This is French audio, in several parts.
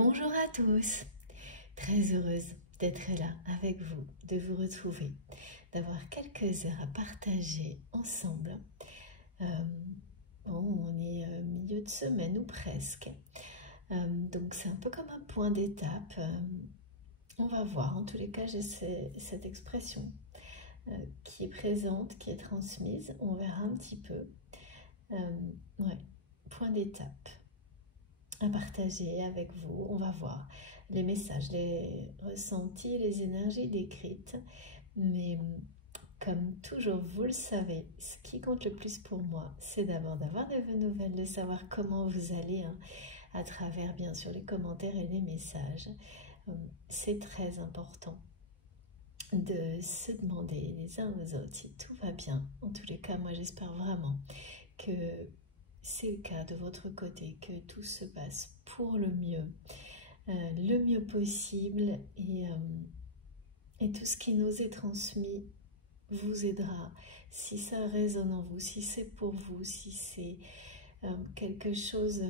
Bonjour à tous, très heureuse d'être là avec vous, de vous retrouver, d'avoir quelques heures à partager ensemble. On est milieu de semaine ou presque, donc c'est un peu comme un point d'étape. On va voir, en tous les cas j'ai cette expression qui est présente, qui est transmise, on verra un petit peu. Ouais, point d'étape à partager avec vous. On va voir les messages, les ressentis, les énergies décrites. Mais comme toujours, vous le savez, ce qui compte le plus pour moi, c'est d'abord d'avoir de vos nouvelles, de savoir comment vous allez, à travers bien sûr les commentaires et les messages. C'est très important de se demander les uns aux autres si tout va bien. En tous les cas, moi j'espère vraiment que c'est le cas de votre côté, que tout se passe pour le mieux possible, et tout ce qui nous est transmis vous aidera. Si ça résonne en vous, si c'est pour vous, si c'est quelque chose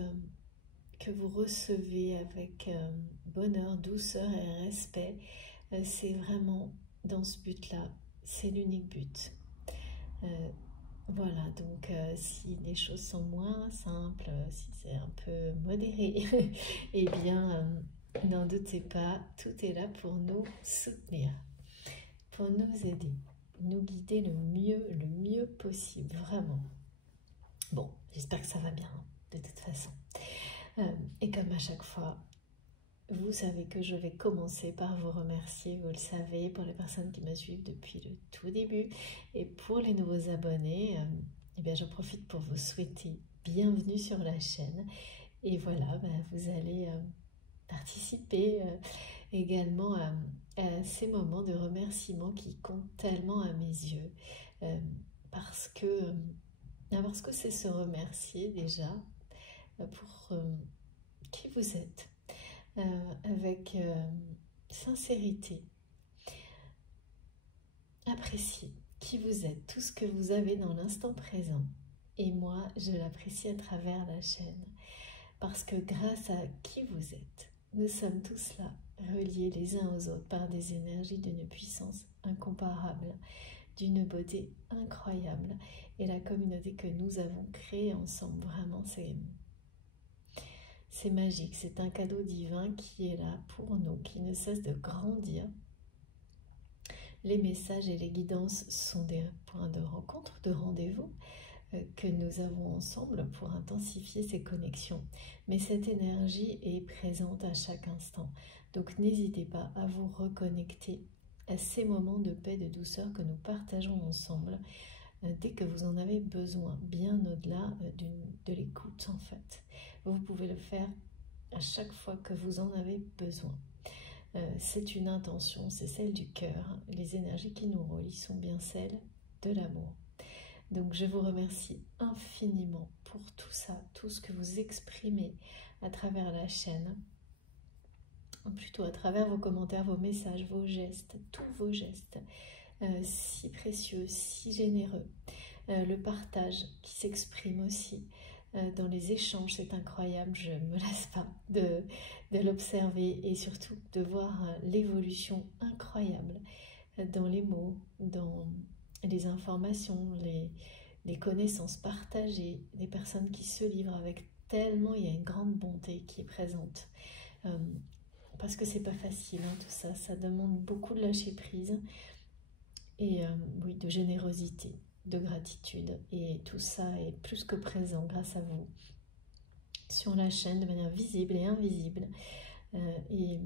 que vous recevez avec bonheur, douceur et respect, c'est vraiment dans ce but-là, c'est l'unique but. Voilà, donc si les choses sont moins simples, si c'est un peu modéré, eh bien, n'en doutez pas, tout est là pour nous soutenir, pour nous aider, nous guider le mieux possible, vraiment. Bon, j'espère que ça va bien, de toute façon. Et comme à chaque fois, vous savez que je vais commencer par vous remercier, vous le savez, pour les personnes qui me suivent depuis le tout début. Et pour les nouveaux abonnés, eh bien, j'en profite pour vous souhaiter bienvenue sur la chaîne. Et voilà, vous allez participer également à ces moments de remerciement qui comptent tellement à mes yeux. Parce que c'est se remercier déjà pour qui vous êtes. Avec sincérité, appréciez qui vous êtes, tout ce que vous avez dans l'instant présent. Et moi, je l'apprécie à travers la chaîne, parce que grâce à qui vous êtes, nous sommes tous là, reliés les uns aux autres par des énergies d'une puissance incomparable, d'une beauté incroyable. Et la communauté que nous avons créée ensemble, vraiment, c'est magique, c'est un cadeau divin qui est là pour nous, qui ne cesse de grandir. Les messages et les guidances sont des points de rencontre, de rendez-vous que nous avons ensemble pour intensifier ces connexions. Mais cette énergie est présente à chaque instant. Donc n'hésitez pas à vous reconnecter à ces moments de paix, de douceur que nous partageons ensemble dès que vous en avez besoin, bien au-delà de l'écoute en fait. Vous pouvez le faire à chaque fois que vous en avez besoin. C'est une intention, c'est celle du cœur. Les énergies qui nous relient sont bien celles de l'amour. Donc je vous remercie infiniment pour tout ça, tout ce que vous exprimez à travers la chaîne, plutôt à travers vos commentaires, vos messages, vos gestes, tous vos gestes, si précieux, si généreux. Le partage qui s'exprime aussi dans les échanges, c'est incroyable, je ne me lasse pas de l'observer et surtout de voir l'évolution incroyable dans les mots, dans les informations, les connaissances partagées, les personnes qui se livrent avec tellement, il y a une grande bonté qui est présente. Parce que c'est pas facile, hein, tout ça, ça demande beaucoup de lâcher prise et oui, de générosité, de gratitude, et tout ça est plus que présent grâce à vous sur la chaîne de manière visible et invisible. Et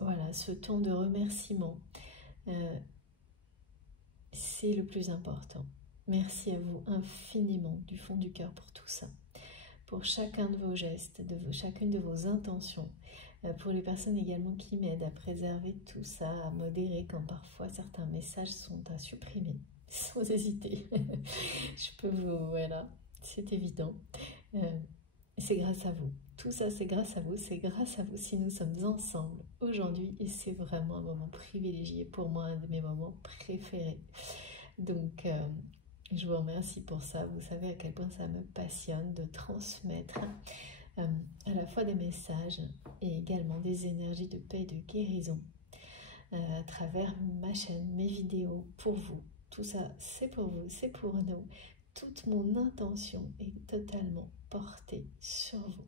voilà, ce ton de remerciement, c'est le plus important. Merci à vous infiniment du fond du cœur pour tout ça, pour chacun de vos gestes, chacune de vos intentions, pour les personnes également qui m'aident à préserver tout ça, à modérer quand parfois certains messages sont à supprimer, sans hésiter. Je peux vous... Voilà, c'est évident. C'est grâce à vous. Tout ça, c'est grâce à vous. C'est grâce à vous si nous sommes ensemble aujourd'hui. Et c'est vraiment un moment privilégié pour moi, un de mes moments préférés. Donc, je vous remercie pour ça. Vous savez à quel point ça me passionne de transmettre à la fois fois des messages et également des énergies de paix et de guérison à travers ma chaîne, mes vidéos, pour vous. Tout ça, c'est pour vous, c'est pour nous. Toute mon intention est totalement portée sur vous.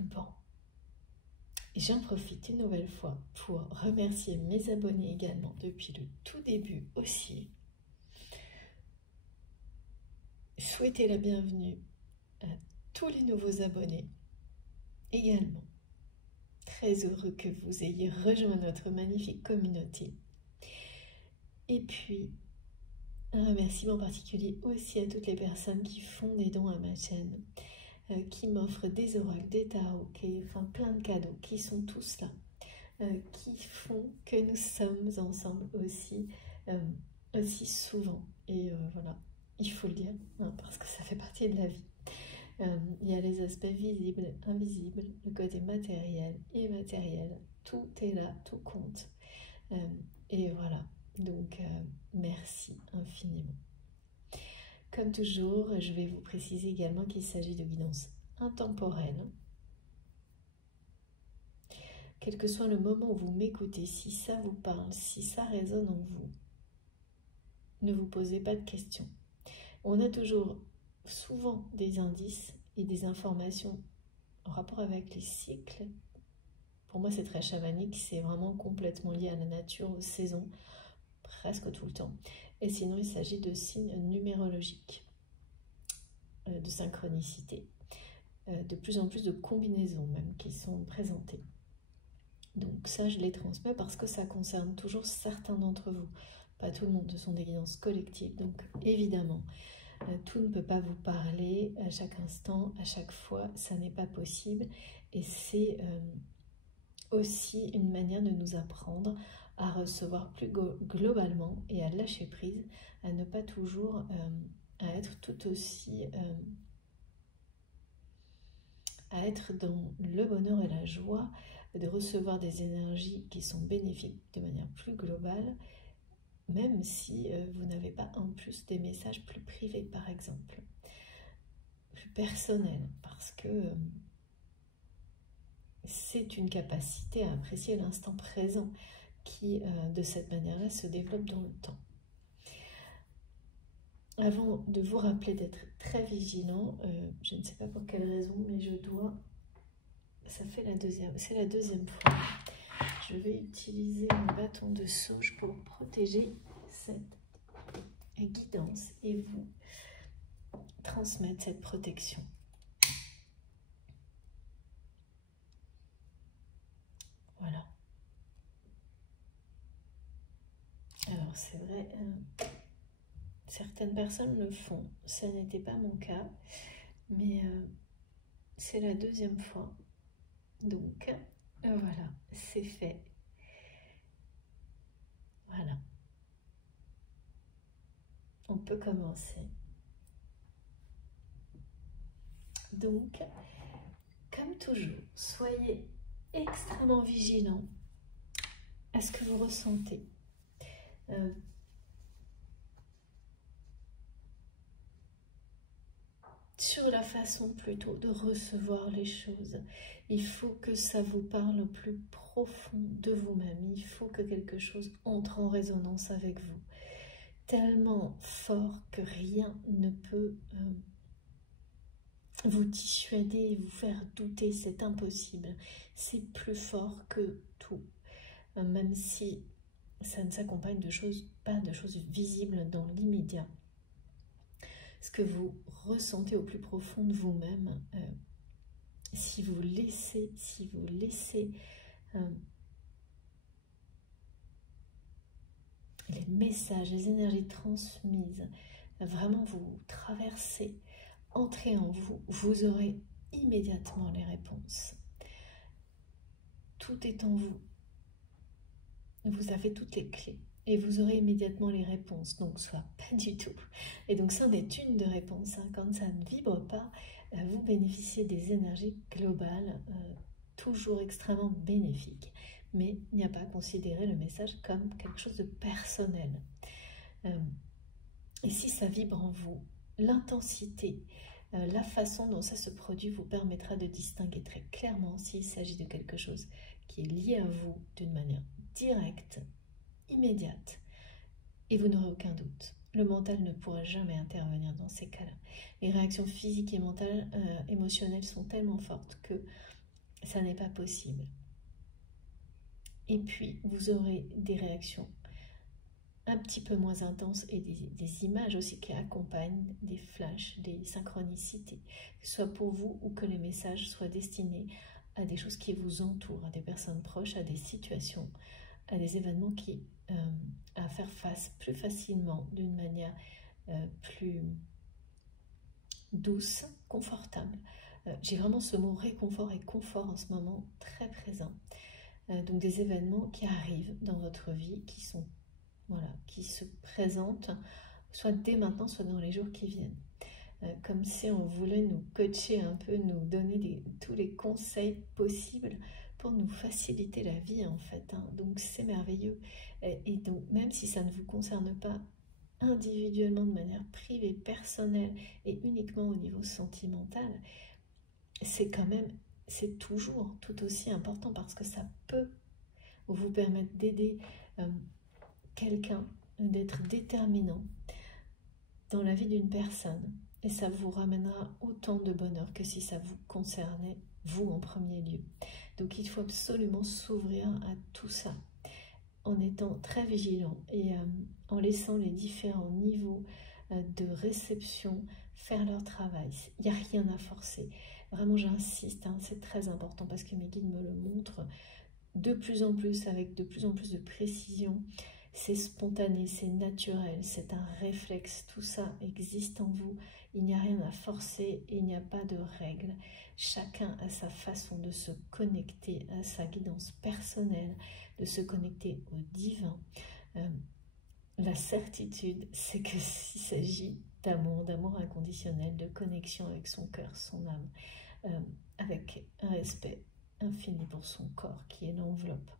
Bon, j'en profite une nouvelle fois pour remercier mes abonnés également depuis le tout début aussi. Souhaiter la bienvenue à tous les nouveaux abonnés également. Très heureux que vous ayez rejoint notre magnifique communauté. Et puis, un remerciement particulier aussi à toutes les personnes qui font des dons à ma chaîne, qui m'offrent des oracles, des tarots, enfin plein de cadeaux, qui sont tous là, qui font que nous sommes ensemble aussi, aussi souvent. Et voilà, il faut le dire, hein, parce que ça fait partie de la vie. Il y a les aspects visibles, invisibles, le côté matériel, immatériel, tout est là, tout compte. Et voilà, donc merci infiniment. Comme toujours, je vais vous préciser également qu'il s'agit de guidance intemporelle. Quel que soit le moment où vous m'écoutez, si ça vous parle, si ça résonne en vous, ne vous posez pas de questions. On a toujours souvent des indices et des informations en rapport avec les cycles. Pour moi, c'est très chamanique, c'est vraiment complètement lié à la nature, aux saisons, presque tout le temps. Et sinon, il s'agit de signes numérologiques, de synchronicité, de plus en plus de combinaisons même qui sont présentées. Donc ça, je les transmets parce que ça concerne toujours certains d'entre vous. Pas tout le monde, ce sont des guidances collectives, donc évidemment, tout ne peut pas vous parler à chaque instant, à chaque fois, ça n'est pas possible. Et c'est aussi une manière de nous apprendre à recevoir plus globalement et à lâcher prise, à ne pas toujours à être tout aussi à être dans le bonheur et la joie de recevoir des énergies qui sont bénéfiques de manière plus globale, même si vous n'avez pas en plus des messages plus privés par exemple, plus personnels, parce que c'est une capacité à apprécier l'instant présent qui, de cette manière-là, se développe dans le temps. Avant de vous rappeler d'être très vigilant, je ne sais pas pour quelle raison, mais je dois, c'est la deuxième fois, je vais utiliser mon bâton de sauge pour protéger cette guidance et vous transmettre cette protection. Voilà. Alors c'est vrai, certaines personnes le font, ça n'était pas mon cas, mais c'est la deuxième fois. Donc voilà, c'est fait. Voilà. On peut commencer. Donc, comme toujours, soyez extrêmement vigilants à ce que vous ressentez. Sur la façon plutôt de recevoir les choses. Il faut que ça vous parle au plus profond de vous-même. Il faut que quelque chose entre en résonance avec vous. Tellement fort que rien ne peut vous dissuader, vous faire douter, c'est impossible. C'est plus fort que tout. Même si ça ne s'accompagne de choses, pas de choses visibles dans l'immédiat. Ce que vous ressentez au plus profond de vous-même, si vous laissez les messages, les énergies transmises, vraiment vous traverser, entrer en vous, vous aurez immédiatement les réponses. Tout est en vous. Vous avez toutes les clés. Et vous aurez immédiatement les réponses, donc soit pas du tout. Et donc c'en est une de réponse, hein. Quand ça ne vibre pas, vous bénéficiez des énergies globales, toujours extrêmement bénéfiques. Mais il n'y a pas à considérer le message comme quelque chose de personnel. Et si ça vibre en vous, l'intensité, la façon dont ça se produit vous permettra de distinguer très clairement s'il s'agit de quelque chose qui est lié à vous d'une manière directe, immédiate, et vous n'aurez aucun doute. Le mental ne pourra jamais intervenir dans ces cas-là. Les réactions physiques et mentales, émotionnelles sont tellement fortes que ça n'est pas possible. Et puis, vous aurez des réactions un petit peu moins intenses et des images aussi qui accompagnent, des flashs, des synchronicités, que ce soit pour vous ou que les messages soient destinés à des choses qui vous entourent, à des personnes proches, à des situations, à des événements qui, à faire face plus facilement, d'une manière plus douce, confortable. J'ai vraiment ce mot réconfort et confort en ce moment très présent. Donc des événements qui arrivent dans votre vie, qui sont voilà, qui se présentent, soit dès maintenant, soit dans les jours qui viennent. Comme si on voulait nous coacher un peu, nous donner tous les conseils possibles pour nous faciliter la vie en fait. Hein. Donc c'est merveilleux. Et donc même si ça ne vous concerne pas individuellement, de manière privée, personnelle et uniquement au niveau sentimental, c'est quand même, c'est toujours tout aussi important parce que ça peut vous permettre d'aider quelqu'un, d'être déterminant dans la vie d'une personne, et ça vous ramènera autant de bonheur que si ça vous concernait vous en premier lieu. Donc il faut absolument s'ouvrir à tout ça en étant très vigilant et en laissant les différents niveaux de réception faire leur travail. Il n'y a rien à forcer. Vraiment j'insiste, hein, c'est très important parce que mes guides me le montrent de plus en plus, avec de plus en plus de précision. C'est spontané, c'est naturel, c'est un réflexe, tout ça existe en vous, il n'y a rien à forcer, il n'y a pas de règles. Chacun a sa façon de se connecter à sa guidance personnelle, de se connecter au divin. La certitude, c'est que s'il s'agit d'amour inconditionnel, de connexion avec son cœur, son âme, avec un respect infini pour son corps qui est l'enveloppe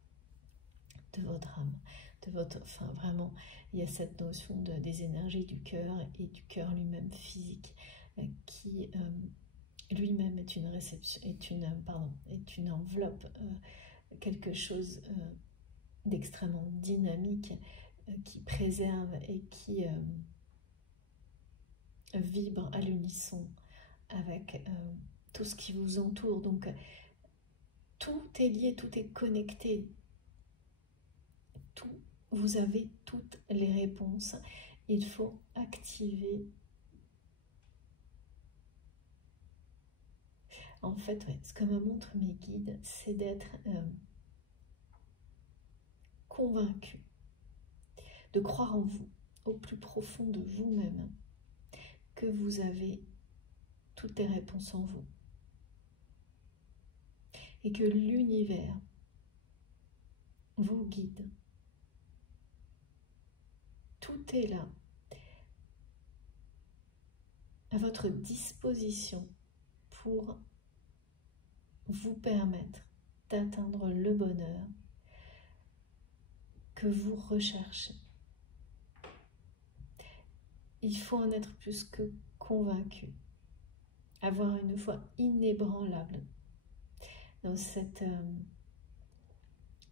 de votre âme, de votre, enfin vraiment, il y a cette notion des énergies du cœur et du cœur lui-même physique qui lui-même est une réception, est une enveloppe, quelque chose d'extrêmement dynamique qui préserve et qui vibre à l'unisson avec tout ce qui vous entoure. Donc tout est lié, tout est connecté. Tout, vous avez toutes les réponses. Il faut activer. En fait, ouais, ce que me montrent mes guides, c'est d'être convaincu, de croire en vous, au plus profond de vous-même, que vous avez toutes les réponses en vous. Et que l'univers vous guide. Tout est là, à votre disposition pour vous permettre d'atteindre le bonheur que vous recherchez. Il faut en être plus que convaincu, avoir une foi inébranlable dans cette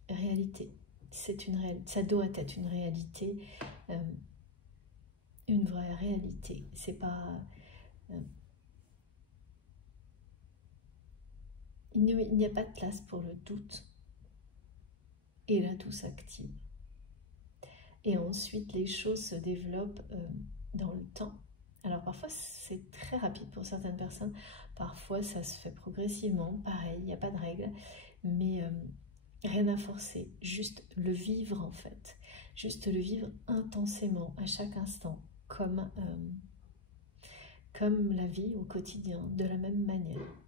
réalité. Ça doit être une réalité, une vraie réalité. C'est pas il n'y a pas de place pour le doute. Et là, tout s'active. Et ensuite, les choses se développent dans le temps. Alors parfois, c'est très rapide pour certaines personnes. Parfois, ça se fait progressivement. Pareil, il n'y a pas de règle. Mais rien à forcer. Juste le vivre, en fait. Juste le vivre intensément, à chaque instant. Comme la vie au quotidien, de la même manière.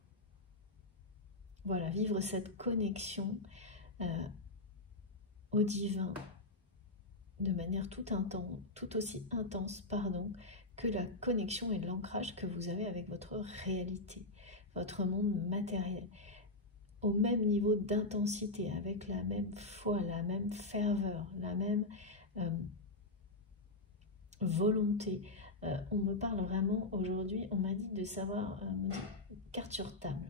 Voilà, vivre cette connexion au divin de manière tout aussi intense, que la connexion et l'ancrage que vous avez avec votre réalité, votre monde matériel, au même niveau d'intensité, avec la même foi, la même ferveur, la même volonté, On me parle vraiment aujourd'hui, on m'a dit de savoir, me dit, carte sur table.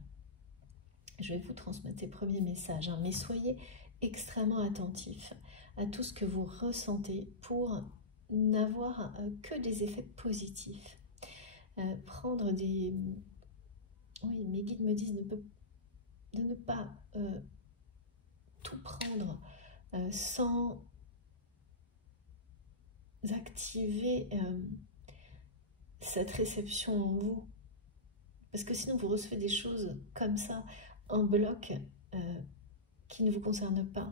Je vais vous transmettre ces premiers messages, hein, mais soyez extrêmement attentifs à tout ce que vous ressentez pour n'avoir que des effets positifs. Prendre des... Oui, mes guides me disent de ne pas tout prendre sans activer cette réception en vous. Parce que sinon, vous recevez des choses comme ça, en bloc, qui ne vous concernent pas.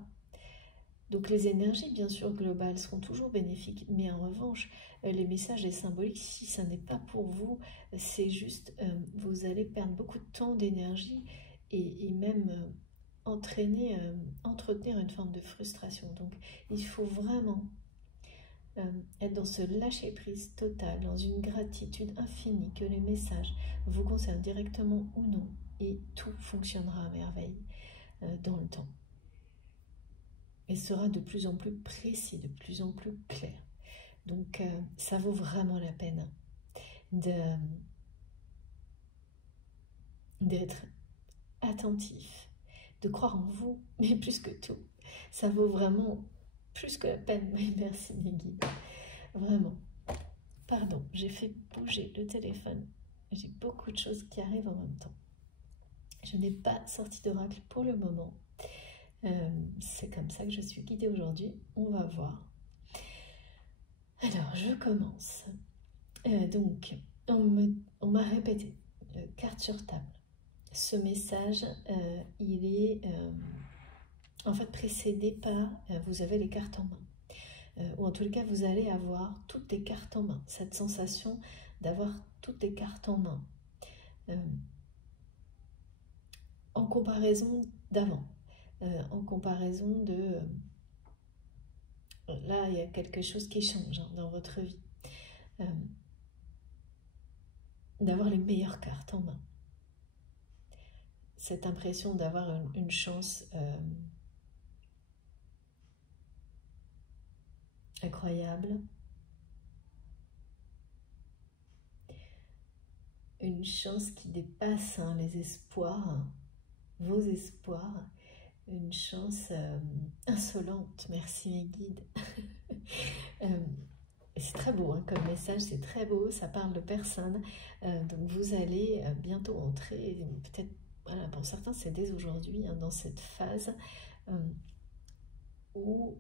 Donc les énergies, bien sûr, globales seront toujours bénéfiques, mais en revanche, les messages et symboliques, si ça n'est pas pour vous, c'est juste, vous allez perdre beaucoup de temps, d'énergie, et même entretenir une forme de frustration. Donc il faut vraiment être dans ce lâcher-prise total, dans une gratitude infinie que les messages vous concernent directement ou non, et tout fonctionnera à merveille dans le temps. Et sera de plus en plus précis, de plus en plus clair. Donc ça vaut vraiment la peine d'être attentif, de croire en vous, mais plus que tout. Ça vaut vraiment plus que la peine. Oui, merci mes guides. Vraiment. Pardon, j'ai fait bouger le téléphone. J'ai beaucoup de choses qui arrivent en même temps. Je n'ai pas sorti d'oracle pour le moment. C'est comme ça que je suis guidée aujourd'hui. On va voir. Alors, je commence. Donc, on m'a répété, carte sur table. Ce message, il est en fait précédé par, vous avez les cartes en main. Ou en tout cas, vous allez avoir toutes les cartes en main. Cette sensation d'avoir toutes les cartes en main. En comparaison d'avant. En comparaison de... là, il y a quelque chose qui change dans votre vie. D'avoir les meilleures cartes en main. Cette impression d'avoir une chance incroyable. Une chance qui dépasse les espoirs, vos espoirs. Une chance insolente. Merci mes guides. C'est très beau comme message, c'est très beau, ça parle de personne. Donc vous allez bientôt entrer, peut-être, voilà, pour certains c'est dès aujourd'hui, dans cette phase où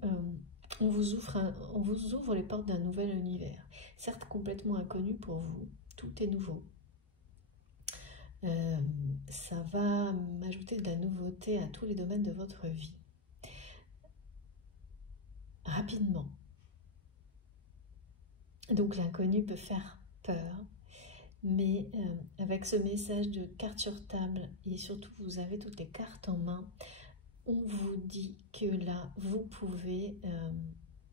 on vous ouvre les portes d'un nouvel univers. Certes complètement inconnu pour vous, tout est nouveau. Ça va m'ajouter de la nouveauté à tous les domaines de votre vie. Rapidement. Donc l'inconnu peut faire peur, mais avec ce message de carte sur table, et surtout vous avez toutes les cartes en main, on vous dit que là, vous pouvez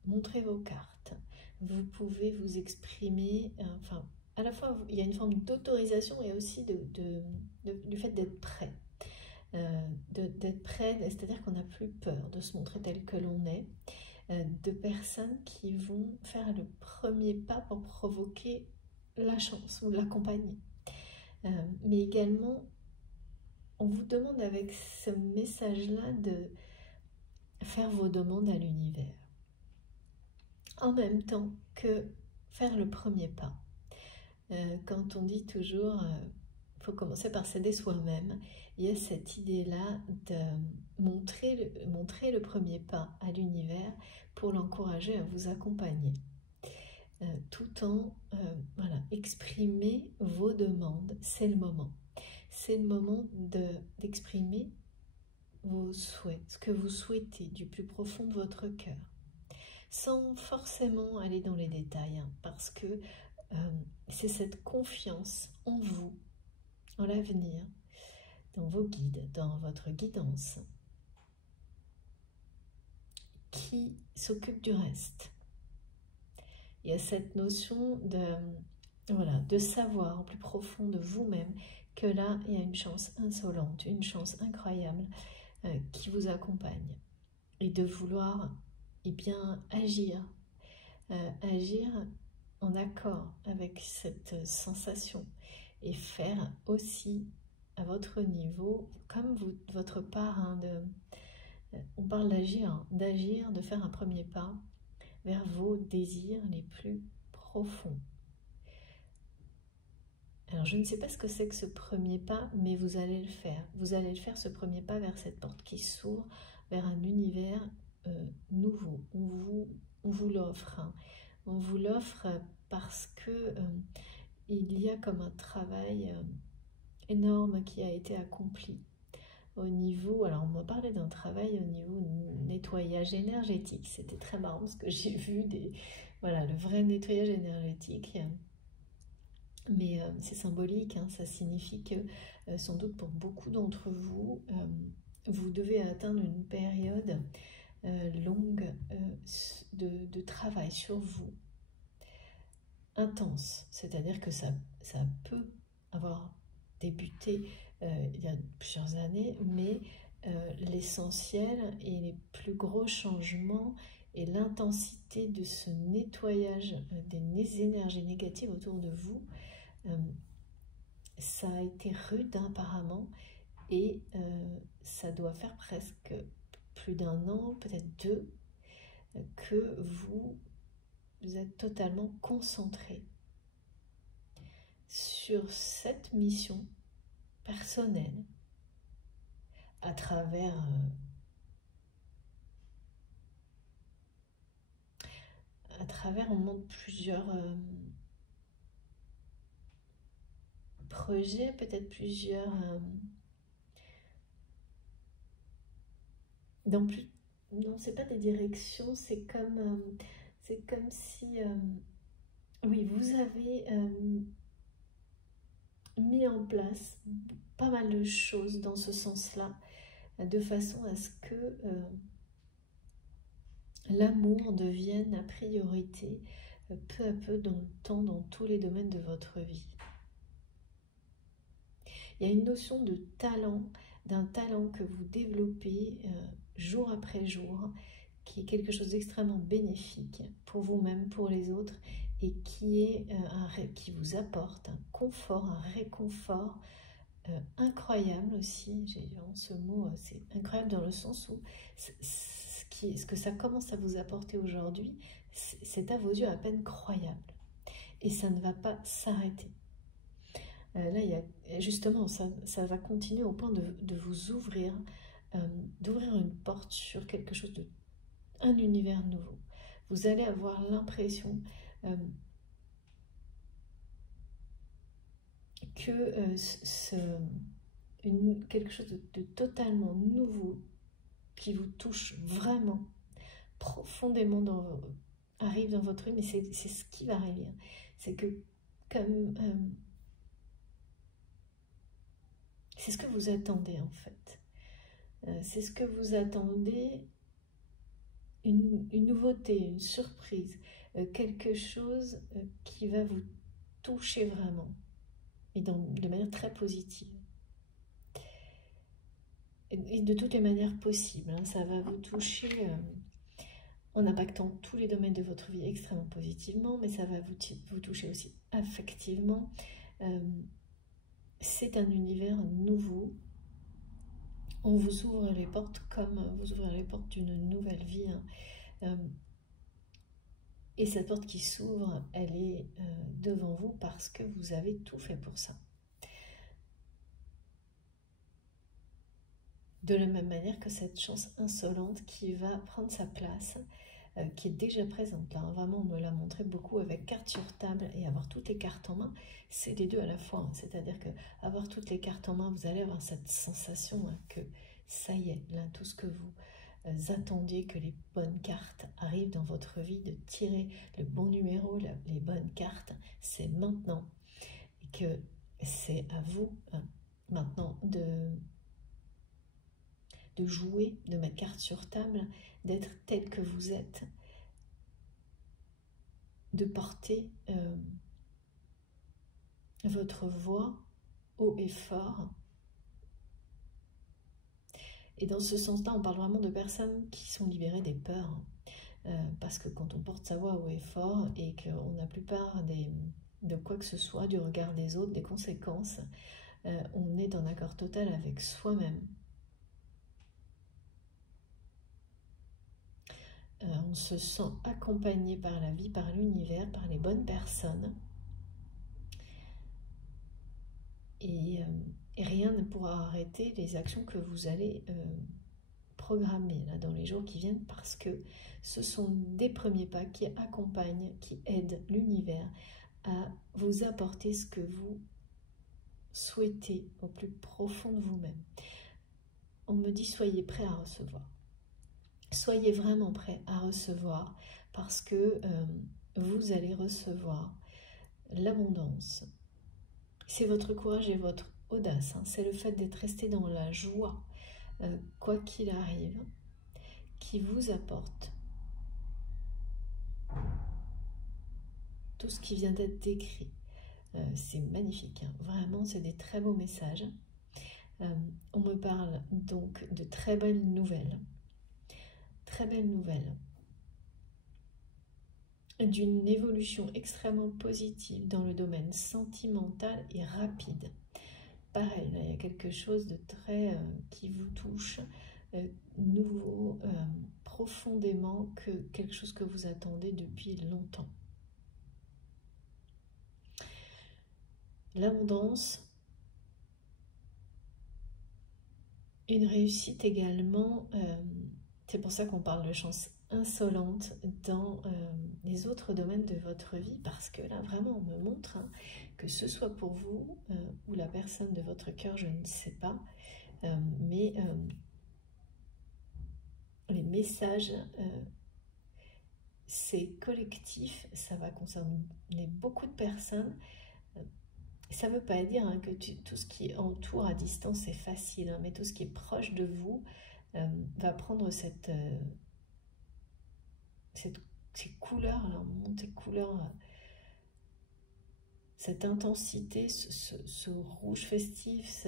montrer vos cartes, vous pouvez vous exprimer, enfin, à la fois, il y a une forme d'autorisation et aussi du fait d'être prêt. D'être prêt, c'est-à-dire qu'on n'a plus peur de se montrer tel que l'on est, de personnes qui vont faire le premier pas pour provoquer la chance ou l'accompagner. Mais également, on vous demande avec ce message-là de faire vos demandes à l'univers. En même temps que faire le premier pas. Quand on dit toujours, faut commencer par s'aider soi-même, il y a cette idée-là de montrer le premier pas à l'univers pour l'encourager à vous accompagner. Tout en, voilà, exprimer vos demandes, c'est le moment. C'est le moment d'exprimer vos souhaits, ce que vous souhaitez du plus profond de votre cœur, sans forcément aller dans les détails, parce que c'est cette confiance en vous, en l'avenir, dans vos guides, dans votre guidance, qui s'occupe du reste. Il y a cette notion de savoir au plus profond de vous-même que là, il y a une chance insolente, une chance incroyable qui vous accompagne. Et de vouloir bien agir en accord avec cette sensation et faire aussi à votre niveau, comme votre part, hein, on parle d'agir, de faire un premier pas vers vos désirs les plus profonds. Alors je ne sais pas ce que c'est que ce premier pas, mais vous allez le faire. Vous allez le faire, ce premier pas, vers cette porte qui s'ouvre, vers un univers nouveau. On vous l'offre. Hein. On vous l'offre parce que il y a comme un travail énorme qui a été accompli au niveau, alors on m'a parlé d'un travail au niveau nettoyage énergétique. C'était très marrant parce que j'ai vu voilà, le vrai nettoyage énergétique. Mais c'est symbolique, hein, ça signifie que sans doute pour beaucoup d'entre vous, vous devez atteindre une période longue de travail sur vous, intense. C'est-à-dire que ça peut avoir débuté il y a plusieurs années, mais l'essentiel et les plus gros changements et l'intensité de ce nettoyage des énergies négatives autour de vous, ça a été rude apparemment, et ça doit faire presque plus d'un an, peut-être 2, que vous êtes totalement concentré sur cette mission personnelle à travers on montre plusieurs projets, peut-être plusieurs non, c'est pas des directions, c'est comme si oui, vous avez mis en place pas mal de choses dans ce sens-là, de façon à ce que l'amour devienne la priorité peu à peu dans le temps, dans tous les domaines de votre vie. Il y a une notion de talent, d'un talent que vous développez jour après jour, qui est quelque chose d'extrêmement bénéfique pour vous-même, pour les autres, et qui vous apporte un confort, un réconfort incroyable aussi. J'ai vraiment ce mot, c'est incroyable dans le sens où ce que ça commence à vous apporter aujourd'hui, c'est à vos yeux à peine croyable. Et ça ne va pas s'arrêter. Là, justement, ça va continuer au point de vous ouvrir, d'ouvrir une porte sur quelque chose un univers nouveau. Vous allez avoir l'impression que quelque chose de totalement nouveau qui vous touche vraiment profondément arrive dans votre vie, mais c'est ce qui va arriver. C'est que comme c'est ce que vous attendez en fait. C'est ce que vous attendez, une nouveauté, une surprise, quelque chose qui va vous toucher vraiment, et de manière très positive. Et de toutes les manières possibles, hein, ça va vous toucher en impactant tous les domaines de votre vie extrêmement positivement, mais ça va vous toucher aussi affectivement. C'est un univers nouveau. On vous ouvre les portes comme vous ouvrez les portes d'une nouvelle vie. Hein. Et cette porte qui s'ouvre, elle est devant vous parce que vous avez tout fait pour ça. De la même manière que cette chance insolente qui va prendre sa place, qui est déjà présente là. Vraiment, on me l'a montré beaucoup avec cartes sur table et avoir toutes les cartes en main, c'est les deux à la fois. Hein. C'est-à-dire que avoir toutes les cartes en main, vous allez avoir cette sensation que ça y est, là, tout ce que vous attendiez, que les bonnes cartes arrivent dans votre vie, de tirer le bon numéro, les bonnes cartes, c'est maintenant. Et que c'est à vous maintenant de jouer, de mettre carte sur table, d'être tel que vous êtes, de porter votre voix haut et fort. Et dans ce sens-là, on parle vraiment de personnes qui sont libérées des peurs. parce que quand on porte sa voix haut et fort et qu'on n'a plus peur de quoi que ce soit, du regard des autres, des conséquences, on est en accord total avec soi-même. On se sent accompagné par la vie, par l'univers, par les bonnes personnes. Et rien ne pourra arrêter les actions que vous allez programmer là, dans les jours qui viennent, parce que ce sont des premiers pas qui accompagnent, qui aident l'univers à vous apporter ce que vous souhaitez au plus profond de vous-même. On me dit soyez prêts à recevoir. Soyez vraiment prêts à recevoir, parce que vous allez recevoir l'abondance. C'est votre courage et votre audace, hein. C'est le fait d'être resté dans la joie, quoi qu'il arrive, qui vous apporte tout ce qui vient d'être décrit. C'est magnifique, hein. Vraiment, c'est des très beaux messages. On me parle donc de très belles nouvelles. Très belles nouvelles. D'une évolution extrêmement positive dans le domaine sentimental et rapide. Pareil, là, il y a quelque chose de très qui vous touche, nouveau, profondément, quelque chose que vous attendez depuis longtemps. L'abondance, une réussite également, c'est pour ça qu'on parle de chance insolente dans les autres domaines de votre vie, parce que là vraiment on me montre, hein, que ce soit pour vous ou la personne de votre cœur, je ne sais pas, mais les messages, c'est collectif, ça va concerner beaucoup de personnes. Ça ne veut pas dire, hein, que tout ce qui entoure à distance c'est facile, hein, mais tout ce qui est proche de vous va prendre ces couleurs, là, on monte ces couleurs, cette intensité, ce rouge festif,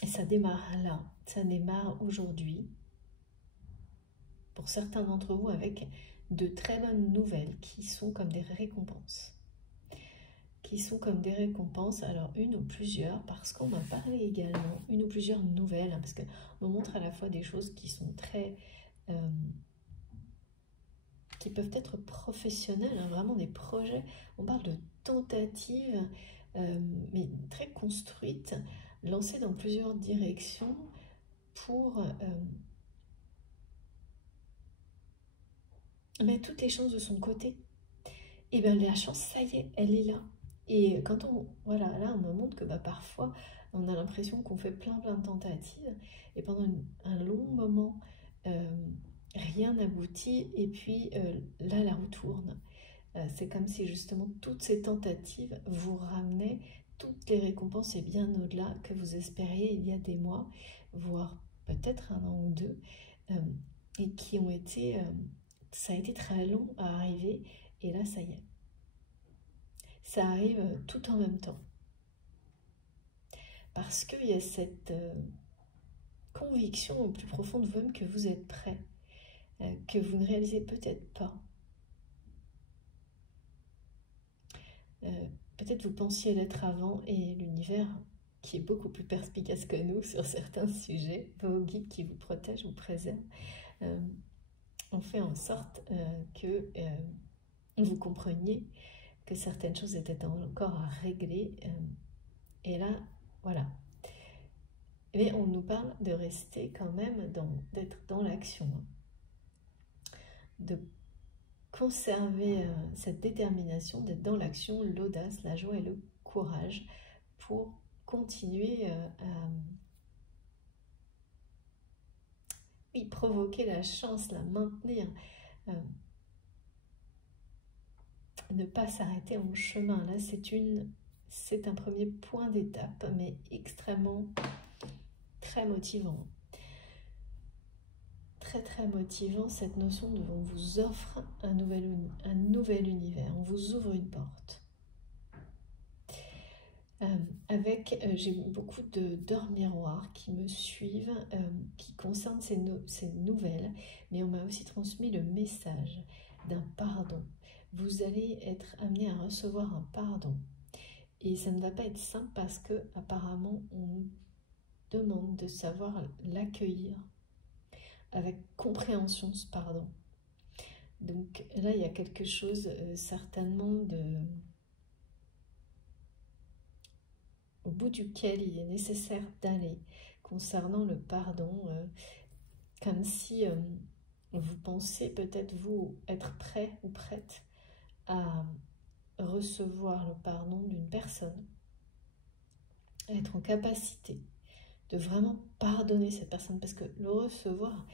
et ça démarre là, ça démarre aujourd'hui. Pour certains d'entre vous, avec de très bonnes nouvelles qui sont comme des récompenses. Qui sont comme des récompenses, alors une ou plusieurs, parce qu'on m'a parlé également, une ou plusieurs nouvelles, hein, parce qu'on me montre à la fois des choses qui sont très... qui peuvent être professionnelles, hein, vraiment des projets. On parle de tentatives, mais très construites, lancées dans plusieurs directions pour mettre toutes les chances de son côté. Et bien la chance, ça y est, elle est là. Et quand voilà, là on me montre que parfois on a l'impression qu'on fait plein de tentatives et pendant un long moment rien n'aboutit, et puis là la roue tourne. C'est comme si justement toutes ces tentatives vous ramenaient toutes les récompenses et bien au-delà que vous espériez il y a des mois, voire peut-être un an ou deux, et qui ont été, ça a été très long à arriver, et là ça y est. Ça arrive tout en même temps. Parce qu'il y a cette conviction au plus profond de vous-même que vous êtes prêt, que vous ne réalisez peut-être pas. Peut-être vous pensiez l'être avant, et l'univers, qui est beaucoup plus perspicace que nous sur certains sujets, vos guides qui vous protègent, vous préservent, ont fait en sorte que vous compreniez que certaines choses étaient encore à régler, et là, voilà. Mais on nous parle de rester quand même, d'être dans l'action, de conserver cette détermination, d'être dans l'action, l'audace, la joie et le courage pour continuer à provoquer la chance, la maintenir, ne pas s'arrêter en chemin. Là, c'est un premier point d'étape, mais extrêmement très motivant. Très motivant, cette notion de on vous offre un nouvel univers, on vous ouvre une porte. J'ai beaucoup d'heures miroirs qui me suivent, qui concernent ces nouvelles, mais on m'a aussi transmis le message d'un pardon. Vous allez être amené à recevoir un pardon. Et ça ne va pas être simple parce que apparemment on nous demande de savoir l'accueillir avec compréhension, ce pardon. Donc là, il y a quelque chose certainement au bout duquel il est nécessaire d'aller concernant le pardon, comme si vous pensez peut-être vous être prêt ou prête à recevoir le pardon d'une personne, à être en capacité de vraiment pardonner cette personne, parce que le recevoir,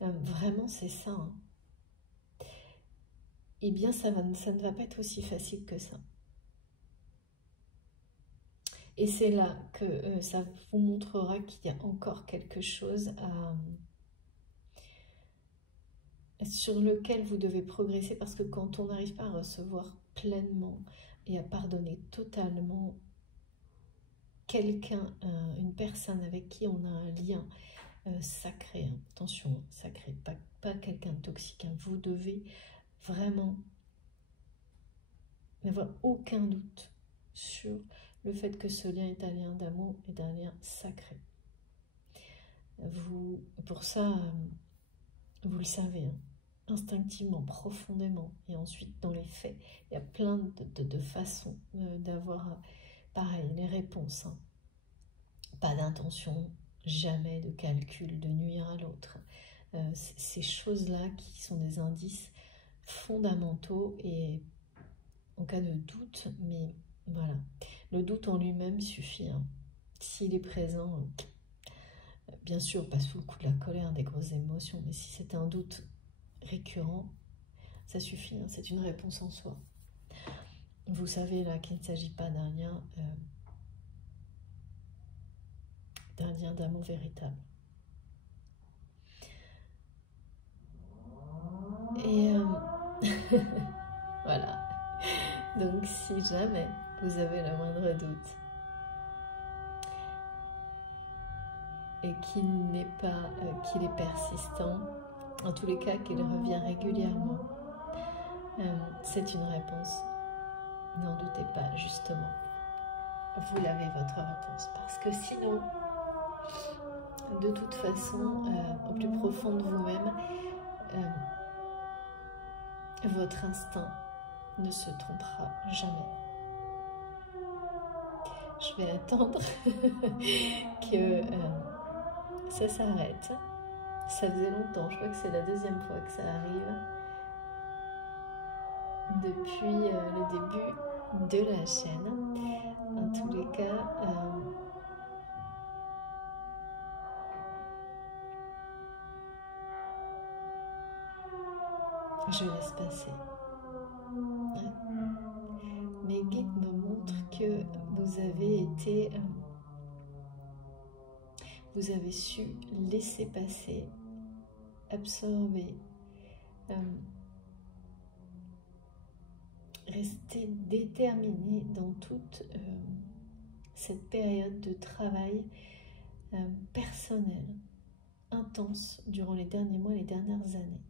vraiment c'est ça, hein. Eh bien ça ne va pas être aussi facile que ça. Et c'est là que ça vous montrera qu'il y a encore quelque chose sur lequel vous devez progresser, parce que quand on n'arrive pas à recevoir pleinement et à pardonner totalement quelqu'un, une personne avec qui on a un lien sacré, hein, attention, sacré, pas quelqu'un de toxique, hein, vous devez vraiment n'avoir aucun doute sur le fait que ce lien est un lien d'amour et d'un lien sacré. Pour ça, vous le savez, hein, instinctivement, profondément, et ensuite dans les faits, il y a plein de façons d'avoir, pareil, les réponses, hein. Pas d'intention, jamais de calcul, de nuire à l'autre. Ces choses-là qui sont des indices fondamentaux et en cas de doute, mais voilà, le doute en lui-même suffit, hein. S'il est présent, bien sûr, pas sous le coup de la colère, des grosses émotions, mais si c'est un doute récurrent, ça suffit, hein, c'est une réponse en soi. Vous savez là qu'il ne s'agit pas d'un lien d'amour véritable. Et voilà. Donc si jamais vous avez le moindre doute et qu'il est persistant, en tous les cas qu'il revient régulièrement, c'est une réponse. N'en doutez pas, justement. Vous avez votre réponse. Parce que sinon, de toute façon, au plus profond de vous-même, votre instinct ne se trompera jamais. Je vais attendre que ça s'arrête. Ça faisait longtemps, je crois que c'est la deuxième fois que ça arrive. Depuis le début de la chaîne. En tous les cas, je laisse passer. Ouais. Mes guides me montrent que vous avez été... vous avez su laisser passer, absorber, rester déterminé dans toute cette période de travail personnel, intense, durant les derniers mois, les dernières années,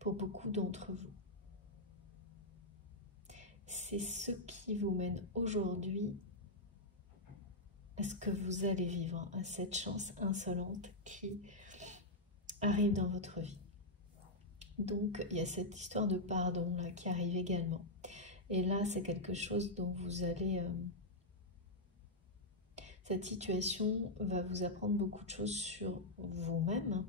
pour beaucoup d'entre vous. C'est ce qui vous mène aujourd'hui à ce que vous allez vivre, à cette chance insolente qui arrive dans votre vie. Donc, il y a cette histoire de pardon là qui arrive également. Et là, c'est quelque chose dont vous allez... cette situation va vous apprendre beaucoup de choses sur vous-même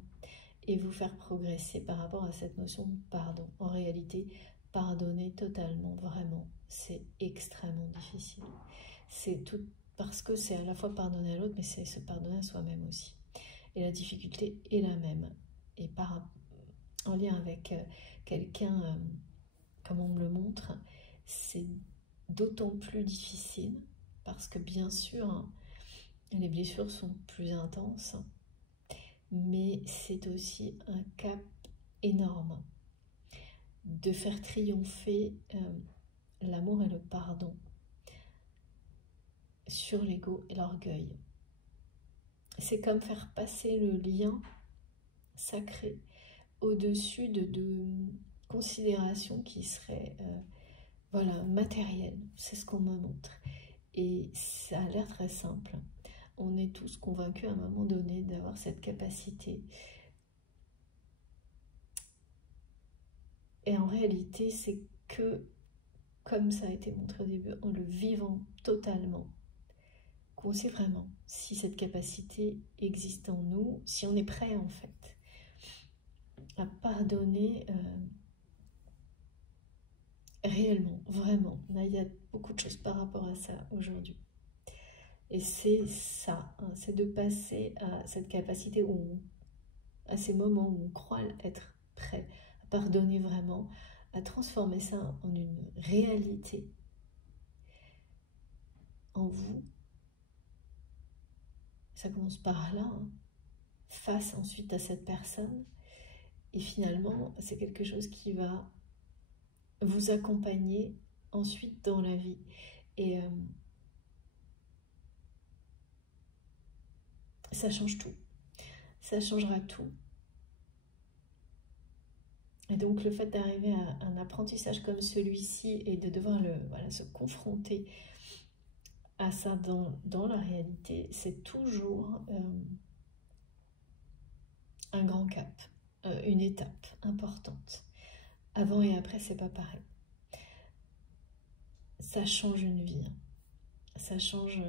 et vous faire progresser par rapport à cette notion de pardon. En réalité, pardonner totalement, vraiment, c'est extrêmement difficile. C'est tout parce que c'est à la fois pardonner à l'autre, mais c'est se pardonner à soi-même aussi. Et la difficulté est la même. Et en lien avec quelqu'un, comme on me le montre, c'est d'autant plus difficile parce que bien sûr, hein, les blessures sont plus intenses, mais c'est aussi un cap énorme de faire triompher l'amour et le pardon sur l'ego et l'orgueil. C'est comme faire passer le lien sacré au-dessus de considérations qui seraient voilà, matérielles. C'est ce qu'on me montre. Et ça a l'air très simple. On est tous convaincus à un moment donné d'avoir cette capacité. Et en réalité, c'est que, comme ça a été montré au début, en le vivant totalement, qu'on sait vraiment si cette capacité existe en nous, si on est prêt en fait à pardonner réellement, vraiment. Là, il y a beaucoup de choses par rapport à ça aujourd'hui. Et c'est ça, hein, c'est de passer à cette capacité, à ces moments où on croit être prêt à pardonner vraiment, à transformer ça en une réalité en vous. Ça commence par là, hein, face ensuite à cette personne. Et finalement, c'est quelque chose qui va vous accompagner ensuite dans la vie. Et ça change tout. Ça changera tout. Et donc le fait d'arriver à un apprentissage comme celui-ci et de devoir voilà, se confronter à ça dans la réalité, c'est toujours un grand cap, une étape importante. Avant et après, c'est pas pareil. Ça change une vie. Ça change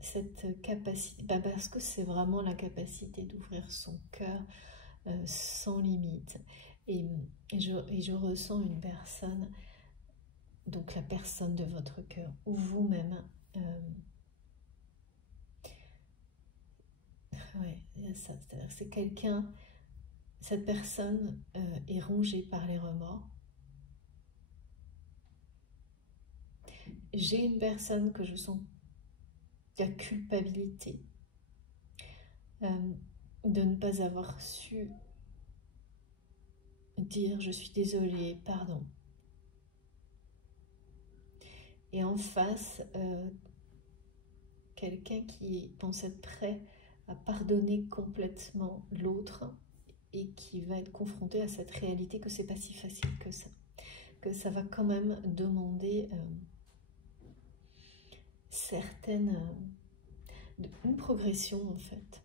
cette capacité, parce que c'est vraiment la capacité d'ouvrir son cœur sans limite. Et je ressens une personne, donc la personne de votre cœur, ou vous-même. Ouais, c'est-à-dire que c'est quelqu'un, cette personne est rongée par les remords. J'ai une personne que je sens qui a culpabilité de ne pas avoir su dire je suis désolée, pardon. Et en face, quelqu'un qui pense être prêt à pardonner complètement l'autre et qui va être confronté à cette réalité que c'est pas si facile que ça va quand même demander une progression en fait,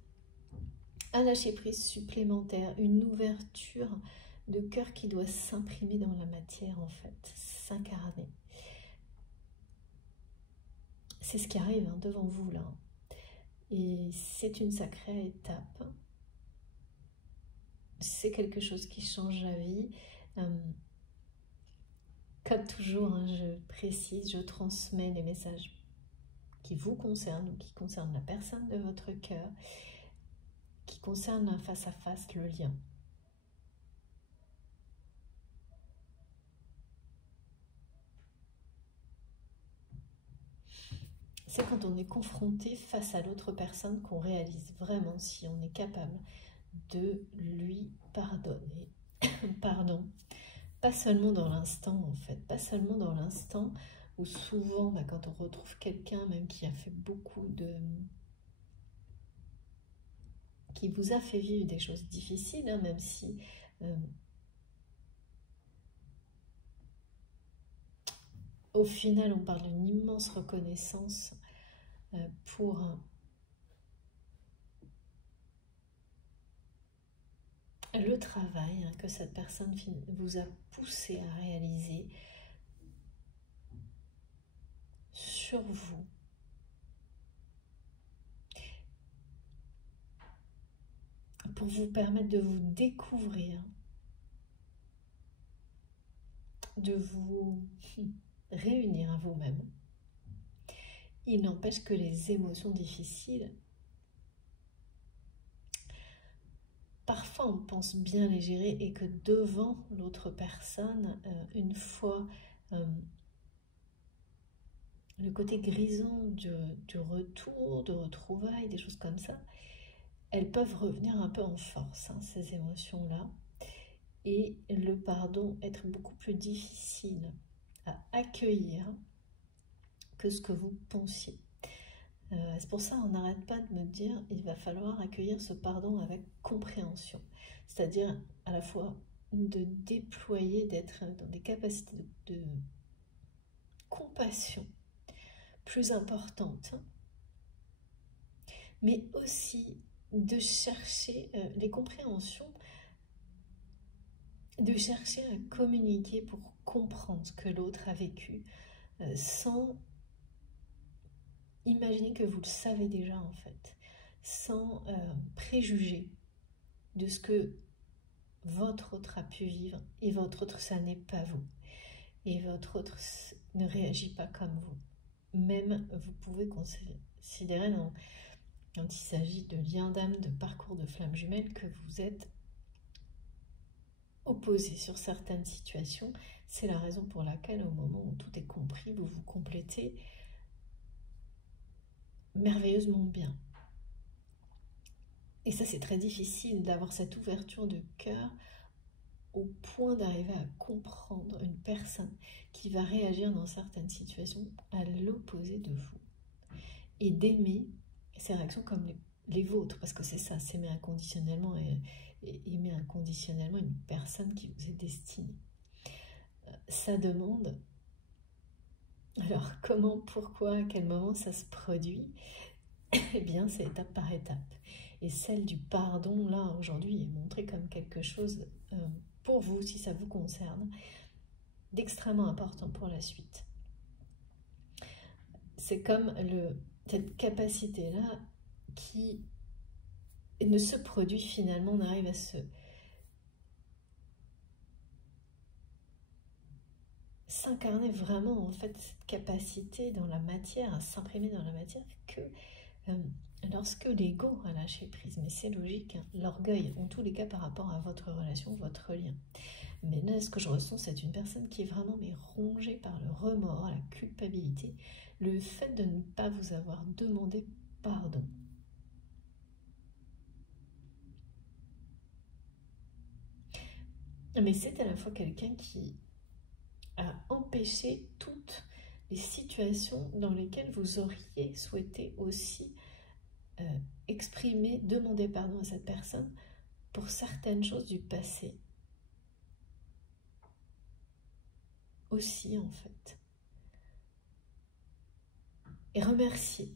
un lâcher prise supplémentaire, une ouverture de cœur qui doit s'imprimer dans la matière en fait, s'incarner. C'est ce qui arrive hein, devant vous là. Et c'est une sacrée étape. C'est quelque chose qui change la vie. Comme toujours, hein, je précise, je transmets les messages qui vous concernent, ou qui concernent la personne de votre cœur, qui concernent un face-à-face, le lien. C'est quand on est confronté face à l'autre personne qu'on réalise vraiment si on est capable de lui pardonner. Pardon. Pas seulement dans l'instant en fait, pas seulement dans l'instant où souvent quand on retrouve quelqu'un même qui a fait qui vous a fait vivre des choses difficiles, hein, même si au final on parle d'une immense reconnaissance pour le travail hein, que cette personne vous a poussé à réaliser sur vous. Pour vous permettre de vous découvrir, de vous réunir à vous-même. Il n'empêche que les émotions difficiles, parfois on pense bien les gérer et que devant l'autre personne, une fois le côté grisant du retour, de retrouvailles, des choses comme ça, elles peuvent revenir un peu en force, hein, ces émotions-là. Et le pardon être beaucoup plus difficile à accueillir que ce que vous pensiez. C'est pour ça on n'arrête pas de me dire il va falloir accueillir ce pardon avec compréhension. C'est-à-dire à la fois de déployer, d'être dans des capacités de compassion plus importantes, mais aussi de chercher les compréhensions, de chercher à communiquer pour comprendre ce que l'autre a vécu, sans imaginer que vous le savez déjà en fait, sans préjuger de ce que votre autre a pu vivre, et votre autre ça n'est pas vous, et votre autre ne réagit pas comme vous. Même vous pouvez considérer quand il s'agit de lien d'âme, de parcours de flammes jumelles, que vous êtes opposés sur certaines situations. C'est la raison pour laquelle au moment où tout est compris, vous vous complétez merveilleusement bien. Et ça, c'est très difficile d'avoir cette ouverture de cœur au point d'arriver à comprendre une personne qui va réagir dans certaines situations à l'opposé de vous. Et d'aimer ces réactions comme les vôtres, parce que c'est ça, s'aimer inconditionnellement et aimer inconditionnellement une personne qui vous est destinée. Ça demande, alors comment, pourquoi, à quel moment ça se produit? Eh bien, c'est étape par étape. Et celle du pardon, là, aujourd'hui, est montrée comme quelque chose, pour vous, si ça vous concerne, d'extrêmement important pour la suite. C'est comme cette capacité-là qui ne se produit finalement, on arrive à s'incarner vraiment, en fait, cette capacité dans la matière, à s'imprimer dans la matière, que lorsque l'ego a lâché prise, mais c'est logique, hein, l'orgueil, en tous les cas par rapport à votre relation, votre lien. Mais là, ce que je ressens, c'est une personne qui est vraiment rongée par le remords, la culpabilité, le fait de ne pas vous avoir demandé pardon. Mais c'est à la fois quelqu'un qui a empêché toutes les situations dans lesquelles vous auriez souhaité aussi exprimer, demander pardon à cette personne pour certaines choses du passé. Aussi, en fait. Et remercier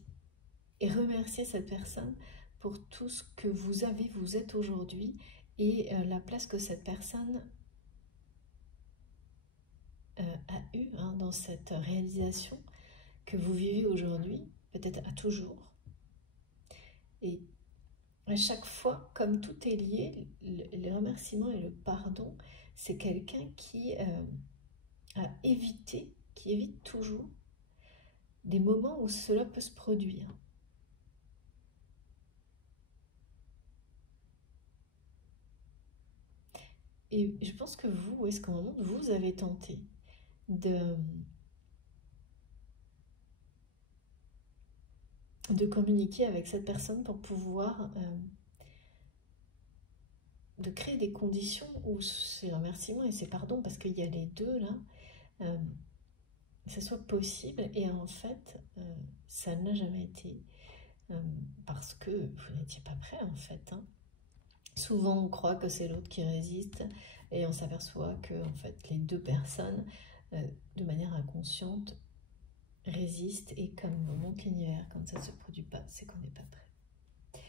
cette personne pour tout ce que vous êtes aujourd'hui, et la place que cette personne a eue dans cette réalisation que vous vivez aujourd'hui, peut-être à toujours. Et à chaque fois, comme tout est lié, les remerciements et le pardon, c'est quelqu'un qui qui évite toujours des moments où cela peut se produire. Et je pense que vous, est-ce qu'à un moment, vous avez tenté de communiquer avec cette personne pour pouvoir de créer des conditions où ces remerciements et ces pardons, parce qu'il y a les deux là, ça soit possible, et en fait ça n'a jamais été, parce que vous n'étiez pas prêt en fait. Souvent on croit que c'est l'autre qui résiste, et on s'aperçoit que en fait les deux personnes de manière inconsciente résistent, et comme au moment univers, quand ça ne se produit pas, c'est qu'on n'est pas prêt.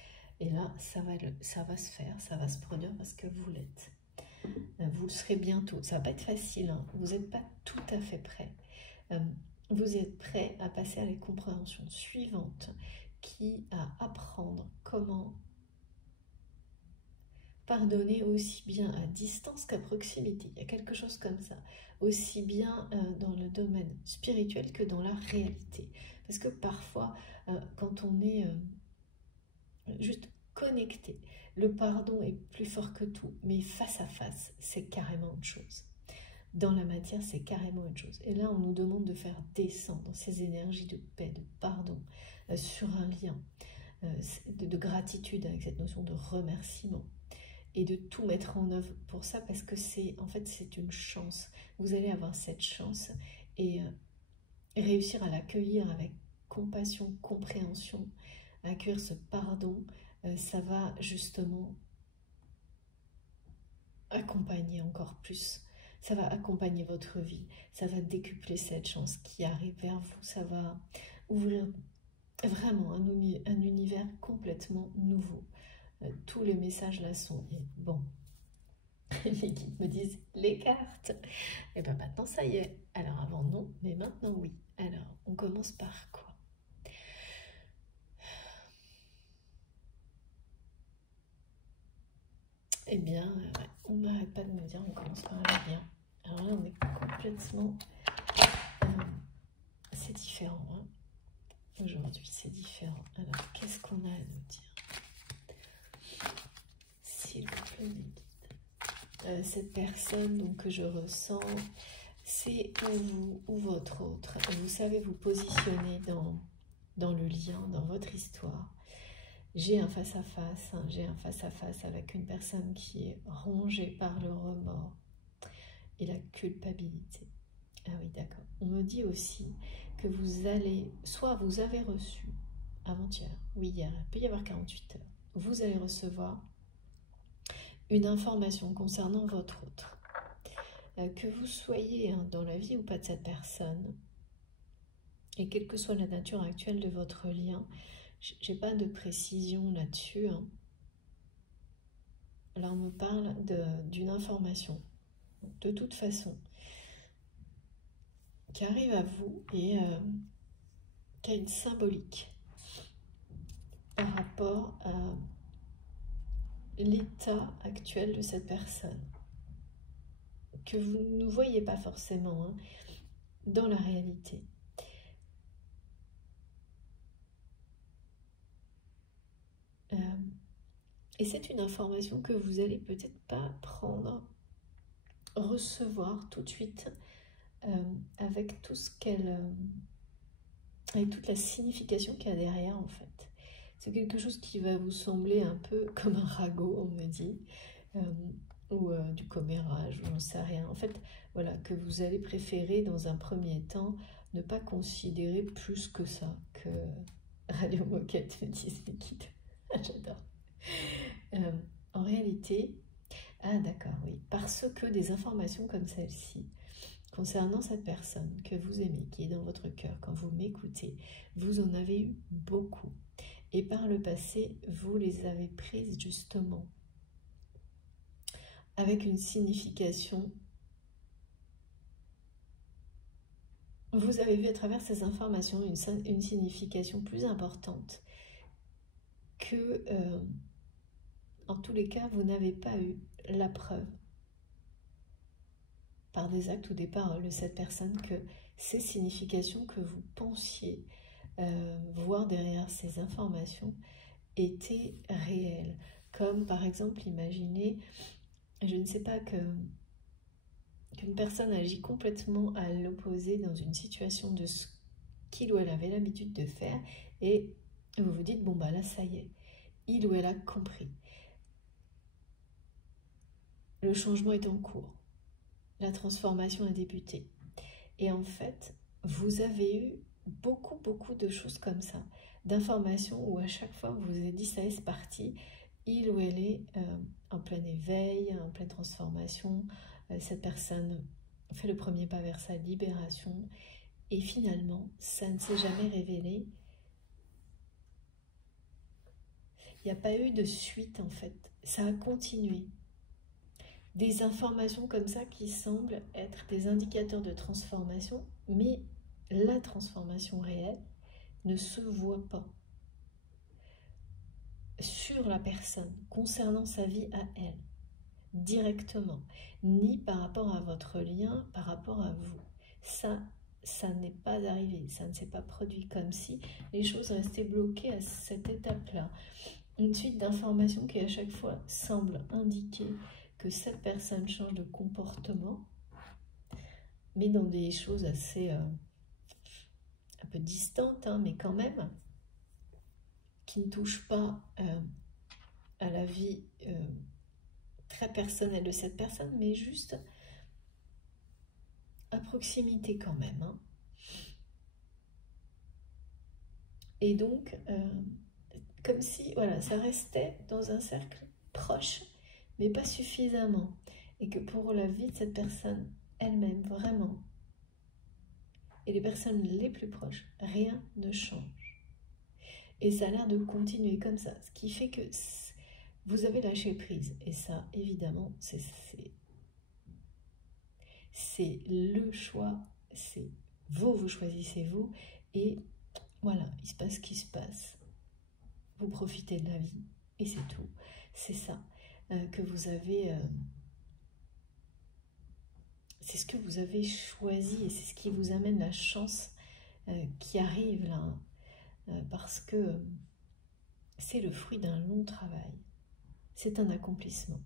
Et là, ça va se faire, ça va se produire parce que vous l'êtes. Vous le serez bientôt. Ça va pas être facile, hein. Vous n'êtes pas tout à fait prêt. Vous êtes prêt à passer à la compréhension suivante, qui à apprendre comment pardonner aussi bien à distance qu'à proximité. Il y a quelque chose comme ça, aussi bien dans le domaine spirituel que dans la réalité. Parce que parfois, quand on est juste connecté, le pardon est plus fort que tout, mais face à face, c'est carrément autre chose. Dans la matière, c'est carrément autre chose. Et là, on nous demande de faire descendre ces énergies de paix, de pardon, sur un lien, de gratitude, avec cette notion de remerciement, et de tout mettre en œuvre pour ça, parce que en fait, c'est une chance. Vous allez avoir cette chance, et réussir à l'accueillir avec compassion, compréhension, accueillir ce pardon, ça va justement accompagner encore plus. Ça va accompagner votre vie, ça va décupler cette chance qui arrive vers vous, ça va ouvrir vraiment un univers complètement nouveau. Tous les messages là sont bon. Les guides me disent les cartes. Et bien maintenant ça y est. Alors avant non, mais maintenant oui. Alors on commence par quoi? Eh bien, on n'arrête pas de me dire on commence par le bien. Alors là on est complètement... c'est différent. Hein. Aujourd'hui c'est différent. Alors qu'est-ce qu'on a à nous dire? S'il vous plaît, les guides. Cette personne donc, que je ressens, c'est vous ou votre autre. Vous savez vous positionner dans le lien, dans votre histoire. J'ai un face-à-face, hein, j'ai un face-à-face avec une personne qui est rongée par le remords et la culpabilité. Ah oui, d'accord. On me dit aussi que vous allez, soit vous avez reçu, avant-hier, oui hier, il peut y avoir 48 heures, vous allez recevoir une information concernant votre autre. Que vous soyez dans la vie ou pas de cette personne, et quelle que soit la nature actuelle de votre lien, j'ai pas de précision là-dessus. Hein. Là, on me parle d'une information, de toute façon, qui arrive à vous et qui a une symbolique par rapport à l'état actuel de cette personne, que vous ne voyez pas forcément hein, dans la réalité. Et c'est une information que vous allez peut-être pas prendre, recevoir tout de suite avec tout ce qu'elle, avec toute la signification qu'il y a derrière en fait. C'est quelque chose qui va vous sembler un peu comme un ragot, on me dit, ou du commérage, ou j'en sais rien. En fait, voilà, que vous allez préférer dans un premier temps ne pas considérer plus que ça, que Radio Moquette me disent les guides. J'adore. En réalité, ah d'accord, oui, parce que des informations comme celle-ci, concernant cette personne que vous aimez, qui est dans votre cœur, quand vous m'écoutez, vous en avez eu beaucoup. Et par le passé, vous les avez prises justement avec une signification. Vous avez vu à travers ces informations une signification plus importante que... en tous les cas, vous n'avez pas eu la preuve, par des actes ou des paroles de cette personne, que ces significations que vous pensiez voir derrière ces informations étaient réelles. Comme par exemple, imaginez, je ne sais pas, qu'une personne agit complètement à l'opposé dans une situation de ce qu'il ou elle avait l'habitude de faire, et vous vous dites, bon bah là ça y est, il ou elle a compris. Le changement est en cours. La transformation a débuté. Et en fait, vous avez eu beaucoup de choses comme ça, d'informations où à chaque fois vous vous avez dit, ça y est, c'est parti, il ou elle est en plein éveil, en pleine transformation, cette personne fait le premier pas vers sa libération, et finalement, ça ne s'est jamais révélé. Il n'y a pas eu de suite en fait, ça a continué. Des informations comme ça qui semblent être des indicateurs de transformation, mais la transformation réelle ne se voit pas sur la personne, concernant sa vie à elle, directement, ni par rapport à votre lien, par rapport à vous. Ça n'est pas arrivé, ça ne s'est pas produit, comme si les choses restaient bloquées à cette étape-là. Une suite d'informations qui à chaque fois semble indiquer que cette personne change de comportement, mais dans des choses assez un peu distantes, hein, mais quand même, qui ne touchent pas à la vie très personnelle de cette personne, mais juste à proximité quand même. Hein. Et donc, comme si voilà, ça restait dans un cercle proche, mais pas suffisamment. Et que pour la vie de cette personne elle-même, vraiment, et les personnes les plus proches, rien ne change. Et ça a l'air de continuer comme ça, ce qui fait que vous avez lâché prise. Et ça, évidemment, c'est le choix, c'est vous choisissez vous, et voilà, il se passe ce qui se passe. Vous profitez de la vie, et c'est tout. C'est ça que vous avez... c'est ce que vous avez choisi, et c'est ce qui vous amène la chance qui arrive là, parce que c'est le fruit d'un long travail. C'est un accomplissement.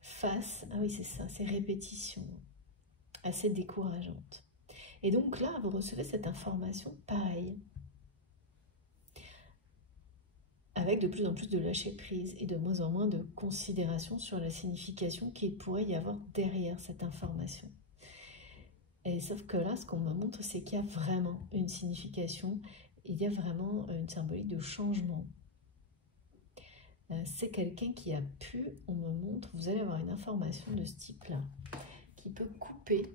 Face, ah oui c'est ça, ces répétitions assez décourageantes. Et donc là, vous recevez cette information, pareil, avec de plus en plus de lâcher prise et de moins en moins de considération sur la signification qu'il pourrait y avoir derrière cette information. Et sauf que là, ce qu'on me montre, c'est qu'il y a vraiment une signification, il y a vraiment une symbolique de changement. C'est quelqu'un qui a pu, on me montre, vous allez avoir une information de ce type-là, qui peut couper,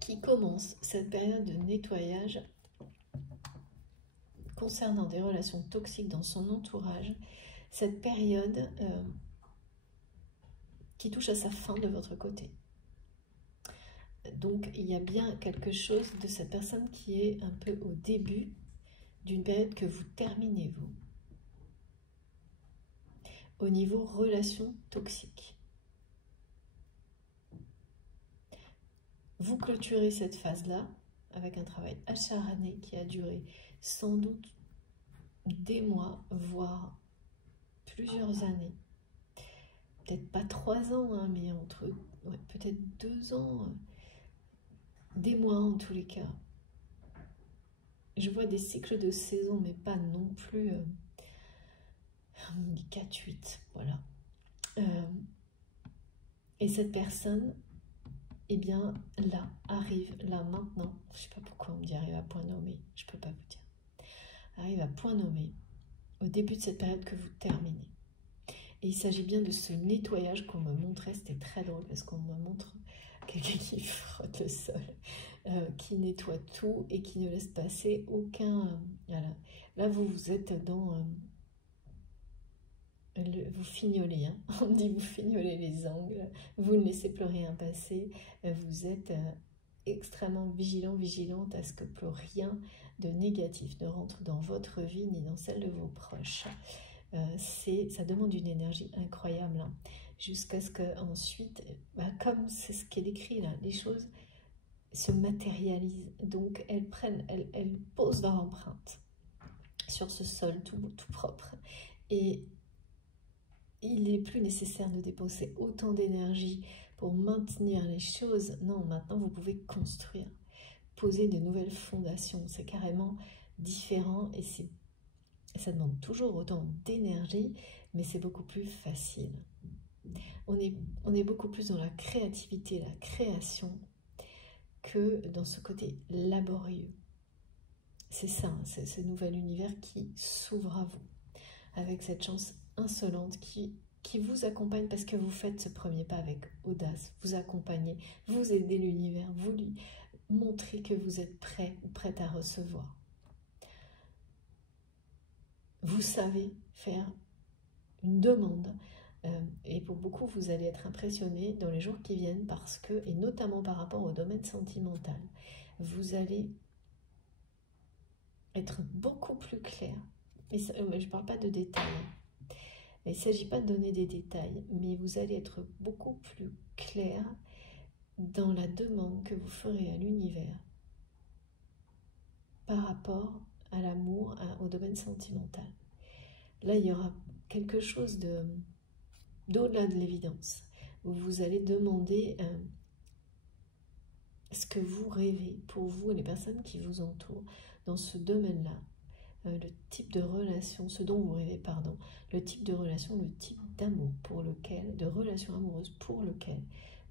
qui commence cette période de nettoyage concernant des relations toxiques dans son entourage, cette période qui touche à sa fin de votre côté. Donc il y a bien quelque chose de cette personne qui est un peu au début d'une période que vous terminez, vous, au niveau relation toxique. Vous clôturez cette phase-là avec un travail acharné qui a duré sans doute des mois, voire plusieurs années. Peut-être pas 3 ans, hein, mais entre peut-être 2 ans, des mois en tous les cas. Je vois des cycles de saison, mais pas non plus 4-8, voilà. Et cette personne, eh bien, là, arrive, là, maintenant, je ne sais pas pourquoi on me dit arrive à point nommé, je ne peux pas vous dire. Arrive à point nommé, au début de cette période que vous terminez. Et il s'agit bien de ce nettoyage qu'on me montrait, c'était très drôle parce qu'on me montre quelqu'un qui frotte le sol, qui nettoie tout et qui ne laisse passer aucun... voilà. Là, vous êtes dans... vous fignolez, hein. On dit vous fignolez les angles, vous ne laissez plus rien passer, vous êtes extrêmement vigilant, vigilante à ce que plus rien de négatif ne rentre dans votre vie ni dans celle de vos proches. Ça demande une énergie incroyable, hein, jusqu'à ce qu'ensuite, comme c'est ce qui est décrit là, les choses se matérialisent, donc elles posent leur empreinte sur ce sol tout propre, et il n'est plus nécessaire de dépenser autant d'énergie pour maintenir les choses. Non, maintenant vous pouvez construire, poser de nouvelles fondations. C'est carrément différent et ça demande toujours autant d'énergie, mais c'est beaucoup plus facile. On est beaucoup plus dans la créativité, la création, que dans ce côté laborieux. C'est ça, c'est ce nouvel univers qui s'ouvre à vous, avec cette chance insolente qui vous accompagne parce que vous faites ce premier pas avec audace, vous accompagnez, vous aidez l'univers, vous lui montrez que vous êtes prêt ou prête à recevoir. Vous savez faire une demande et pour beaucoup vous allez être impressionné dans les jours qui viennent parce que, et notamment par rapport au domaine sentimental, vous allez être beaucoup plus clair. Et ça, je ne parle pas de détails. Il ne s'agit pas de donner des détails, mais vous allez être beaucoup plus clair dans la demande que vous ferez à l'univers par rapport à l'amour, au domaine sentimental. Là, il y aura quelque chose d'au-delà de l'évidence. Vous allez demander ce que vous rêvez pour vous et les personnes qui vous entourent dans ce domaine-là. Le type de relation, ce dont vous rêvez, pardon, le type de relation, le type d'amour pour lequel, de relation amoureuse pour lequel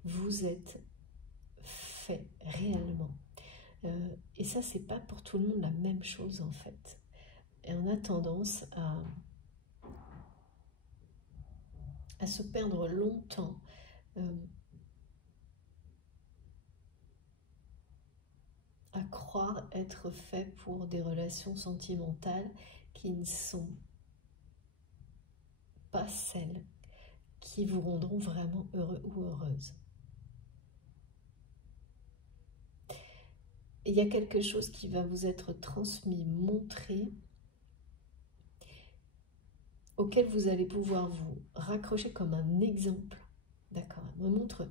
vous êtes fait réellement. Et ça, c'est pas pour tout le monde la même chose en fait. Et on a tendance à se perdre longtemps à croire être fait pour des relations sentimentales qui ne sont pas celles qui vous rendront vraiment heureux ou heureuse. Il y a quelque chose qui va vous être transmis, montré, auquel vous allez pouvoir vous raccrocher comme un exemple. D'accord, me montre.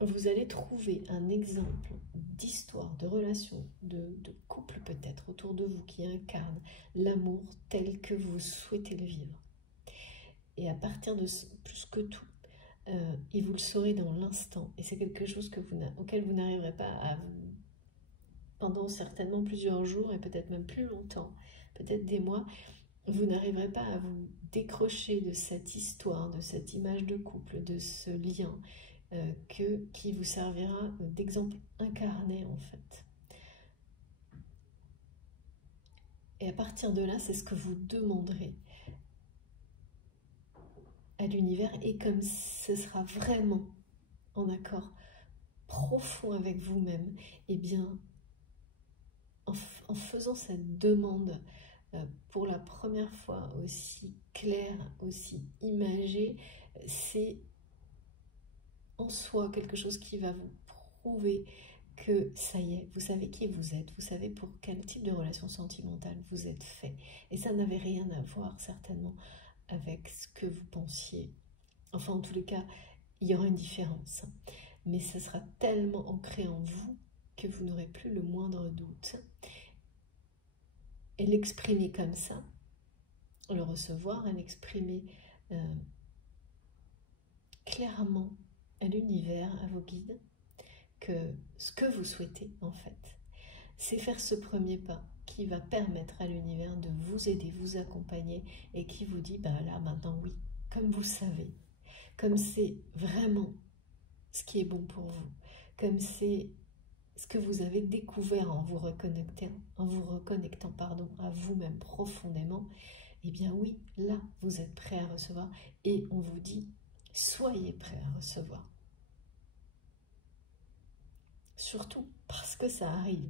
Vous allez trouver un exemple d'histoire, de relation, de couple peut-être autour de vous qui incarne l'amour tel que vous souhaitez le vivre. Et à partir de plus que tout, et vous le saurez dans l'instant, et c'est quelque chose auquel vous n'arriverez pas à pendant certainement plusieurs jours et peut-être même plus longtemps, peut-être des mois, vous n'arriverez pas à vous décrocher de cette histoire, de cette image de couple, de ce lien qui vous servira d'exemple incarné en fait. Et à partir de là, c'est ce que vous demanderez à l'univers, et comme ce sera vraiment en accord profond avec vous-même, et bien en faisant cette demande pour la première fois aussi claire, aussi imagée, c'est en soi quelque chose qui va vous prouver que ça y est, vous savez qui vous êtes, vous savez pour quel type de relation sentimentale vous êtes fait. Et ça n'avait rien à voir certainement avec ce que vous pensiez. Enfin, en tous les cas, il y aura une différence. Mais ça sera tellement ancré en vous que vous n'aurez plus le moindre doute. Et l'exprimer comme ça, le recevoir, et l'exprimer clairement à l'univers, à vos guides, que ce que vous souhaitez en fait, c'est faire ce premier pas qui va permettre à l'univers de vous aider, vous accompagner, et qui vous dit, bah là maintenant oui, comme vous savez, comme c'est vraiment ce qui est bon pour vous, comme c'est ce que vous avez découvert en vous reconnectant à vous-même profondément, eh bien oui, là vous êtes prêt à recevoir, et on vous dit, soyez prêt à recevoir. Surtout parce que ça arrive,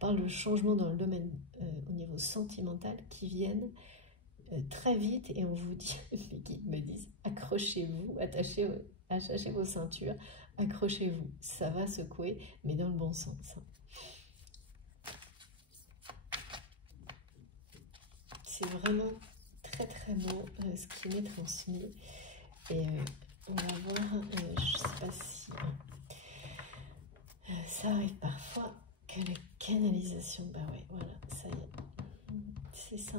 par le changement dans le domaine au niveau sentimental qui viennent très vite, et on vous dit, les guides me disent, accrochez-vous, attachez vos ceintures, accrochez-vous, ça va secouer, mais dans le bon sens. C'est vraiment très très beau ce qui m'est transmis, et on va voir, je ne sais pas si... ça arrive parfois que la canalisation, bah ouais, voilà, ça y est, c'est ça.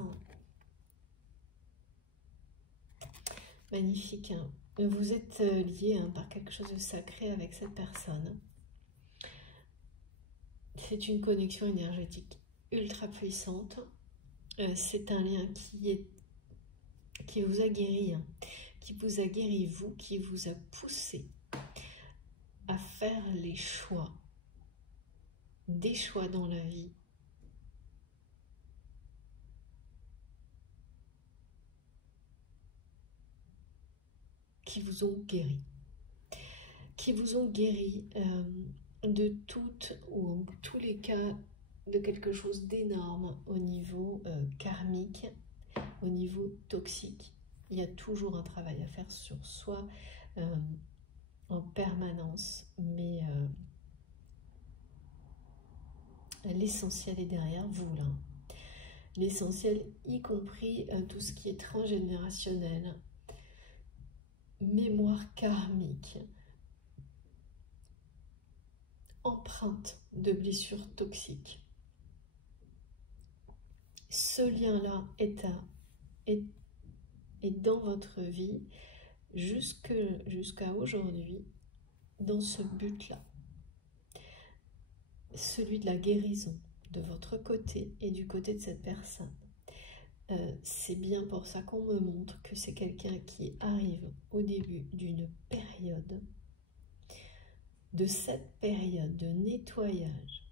Magnifique, hein. Vous êtes lié par quelque chose de sacré avec cette personne. C'est une connexion énergétique ultra puissante. C'est un lien qui vous a guéri, hein, qui vous a guéri vous, qui vous a poussé à faire les choix, des choix dans la vie qui vous ont guéri, de toutes ou en tous les cas de quelque chose d'énorme au niveau karmique, au niveau toxique. Il y a toujours un travail à faire sur soi en permanence, mais l'essentiel est derrière vous là. L'essentiel, y compris tout ce qui est transgénérationnel, mémoire karmique, empreinte de blessures toxiques. Ce lien-là est dans votre vie jusqu'à aujourd'hui, dans ce but-là. Celui de la guérison, de votre côté et du côté de cette personne. C'est bien pour ça qu'on me montre que c'est quelqu'un qui arrive au début d'une période de cette période de nettoyage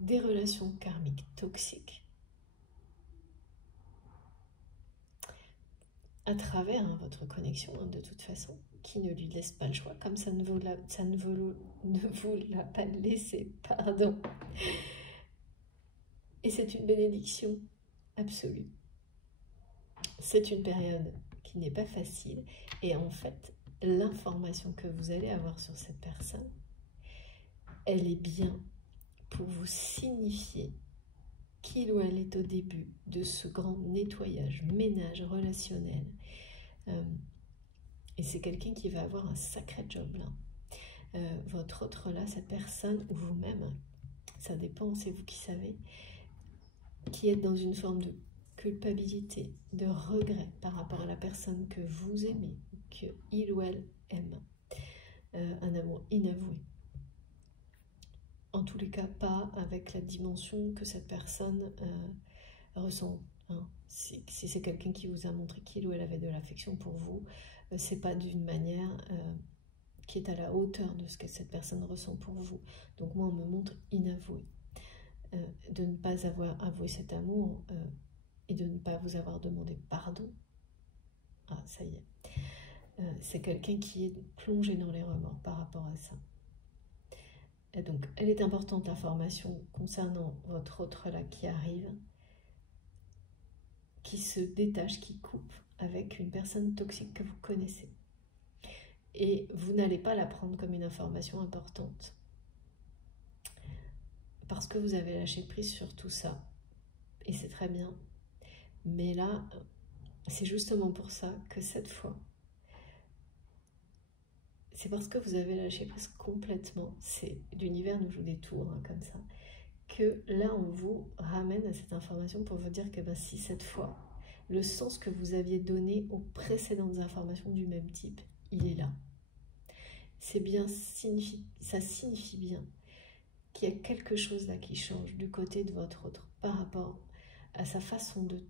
des relations karmiques toxiques à travers votre connexion, de toute façon, qui ne lui laisse pas le choix, comme ça ne vous l'a pas laissé, pardon. Et c'est une bénédiction absolue. C'est une période qui n'est pas facile, et en fait, l'information que vous allez avoir sur cette personne, elle est bien pour vous signifier qu'il ou elle est au début de ce grand nettoyage, ménage relationnel. Et c'est quelqu'un qui va avoir un sacré job là. Votre autre là, cette personne, ou vous-même, ça dépend, c'est vous qui savez, qui êtes dans une forme de culpabilité, de regret par rapport à la personne que vous aimez, qu'il ou elle aime. Un amour inavoué. En tous les cas, pas avec la dimension que cette personne ressent. Hein. Si c'est quelqu'un qui vous a montré qu'il ou elle avait de l'affection pour vous, c'est pas d'une manière qui est à la hauteur de ce que cette personne ressent pour vous. Donc moi, on me montre inavoué. De ne pas avoir avoué cet amour et de ne pas vous avoir demandé pardon. Ah, ça y est. C'est quelqu'un qui est plongé dans les remords par rapport à ça. Et donc, elle est importante, l'information concernant votre autre là qui arrive, qui se détache, qui coupe avec une personne toxique que vous connaissez. Et vous n'allez pas la prendre comme une information importante. Parce que vous avez lâché prise sur tout ça. Et c'est très bien. Mais là, c'est justement pour ça que cette fois, c'est parce que vous avez lâché prise complètement, c'est l'univers nous joue des tours hein, comme ça, que là on vous ramène à cette information pour vous dire que ben, si cette fois, le sens que vous aviez donné aux précédentes informations du même type, il est là. C'est bien, ça signifie bien qu'il y a quelque chose là qui change du côté de votre autre par rapport à sa façon de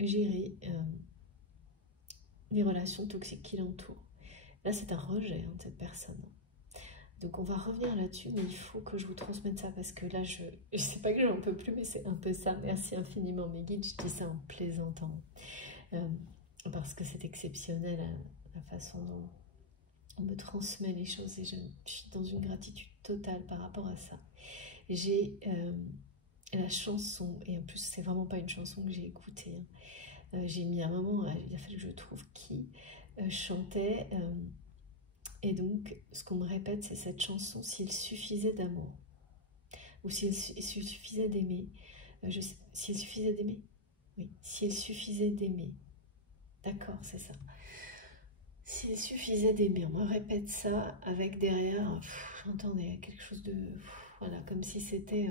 gérer les relations toxiques qui l'entourent. Là, c'est un rejet de cette personne. Donc, on va revenir là-dessus, mais il faut que je vous transmette ça parce que là, je sais pas que j'en peux plus, mais c'est un peu ça. Merci infiniment, mes guides. Je dis ça en plaisantant parce que c'est exceptionnel la façon dont on me transmet les choses et je suis dans une gratitude totale par rapport à ça. J'ai la chanson, et en plus, c'est vraiment pas une chanson que j'ai écoutée. Hein. J'ai mis un moment, il a fallu que je trouve qui chantait. Et donc, ce qu'on me répète, c'est cette chanson, s'il suffisait d'amour, ou s'il suffisait d'aimer, s'il suffisait d'aimer, oui, s'il suffisait d'aimer, d'accord, c'est ça. S'il suffisait d'aimer, on me répète ça avec derrière, j'entendais quelque chose de, voilà, comme si c'était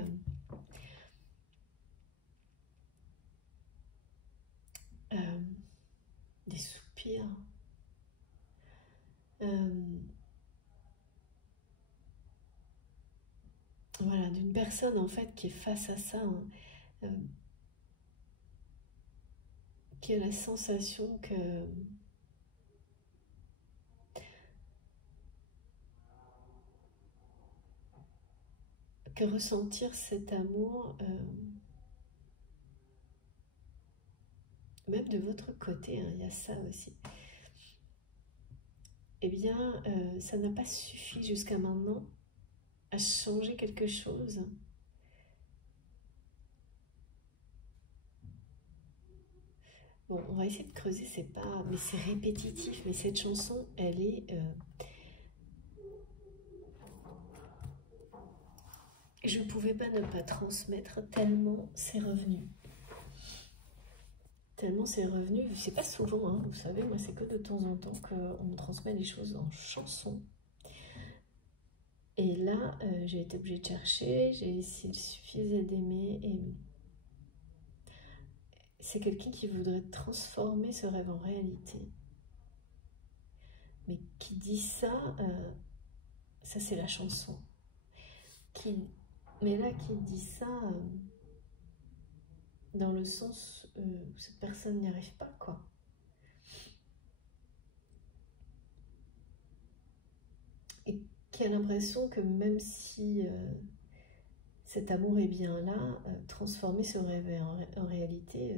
des soupirs. Voilà, d'une personne en fait qui est face à ça, hein, qui a la sensation que ressentir cet amour, même de votre côté, hein, il y a ça aussi. Eh bien, ça n'a pas suffi jusqu'à maintenant à changer quelque chose. Bon, on va essayer de creuser, c'est pas, mais c'est répétitif. Mais cette chanson, elle est, je ne pouvais pas ne pas transmettre tellement c'est revenu. Tellement c'est revenu, c'est pas souvent, hein, vous savez, moi c'est que de temps en temps qu'on me transmet les choses en chanson. Et là, j'ai été obligée de chercher, s'il suffisait d'aimer, et c'est quelqu'un qui voudrait transformer ce rêve en réalité. Mais qui dit ça, ça c'est la chanson. Mais là, qui dit ça dans le sens où cette personne n'y arrive pas, quoi. qui a l'impression que même si cet amour est bien là, transformer ce rêve en réalité,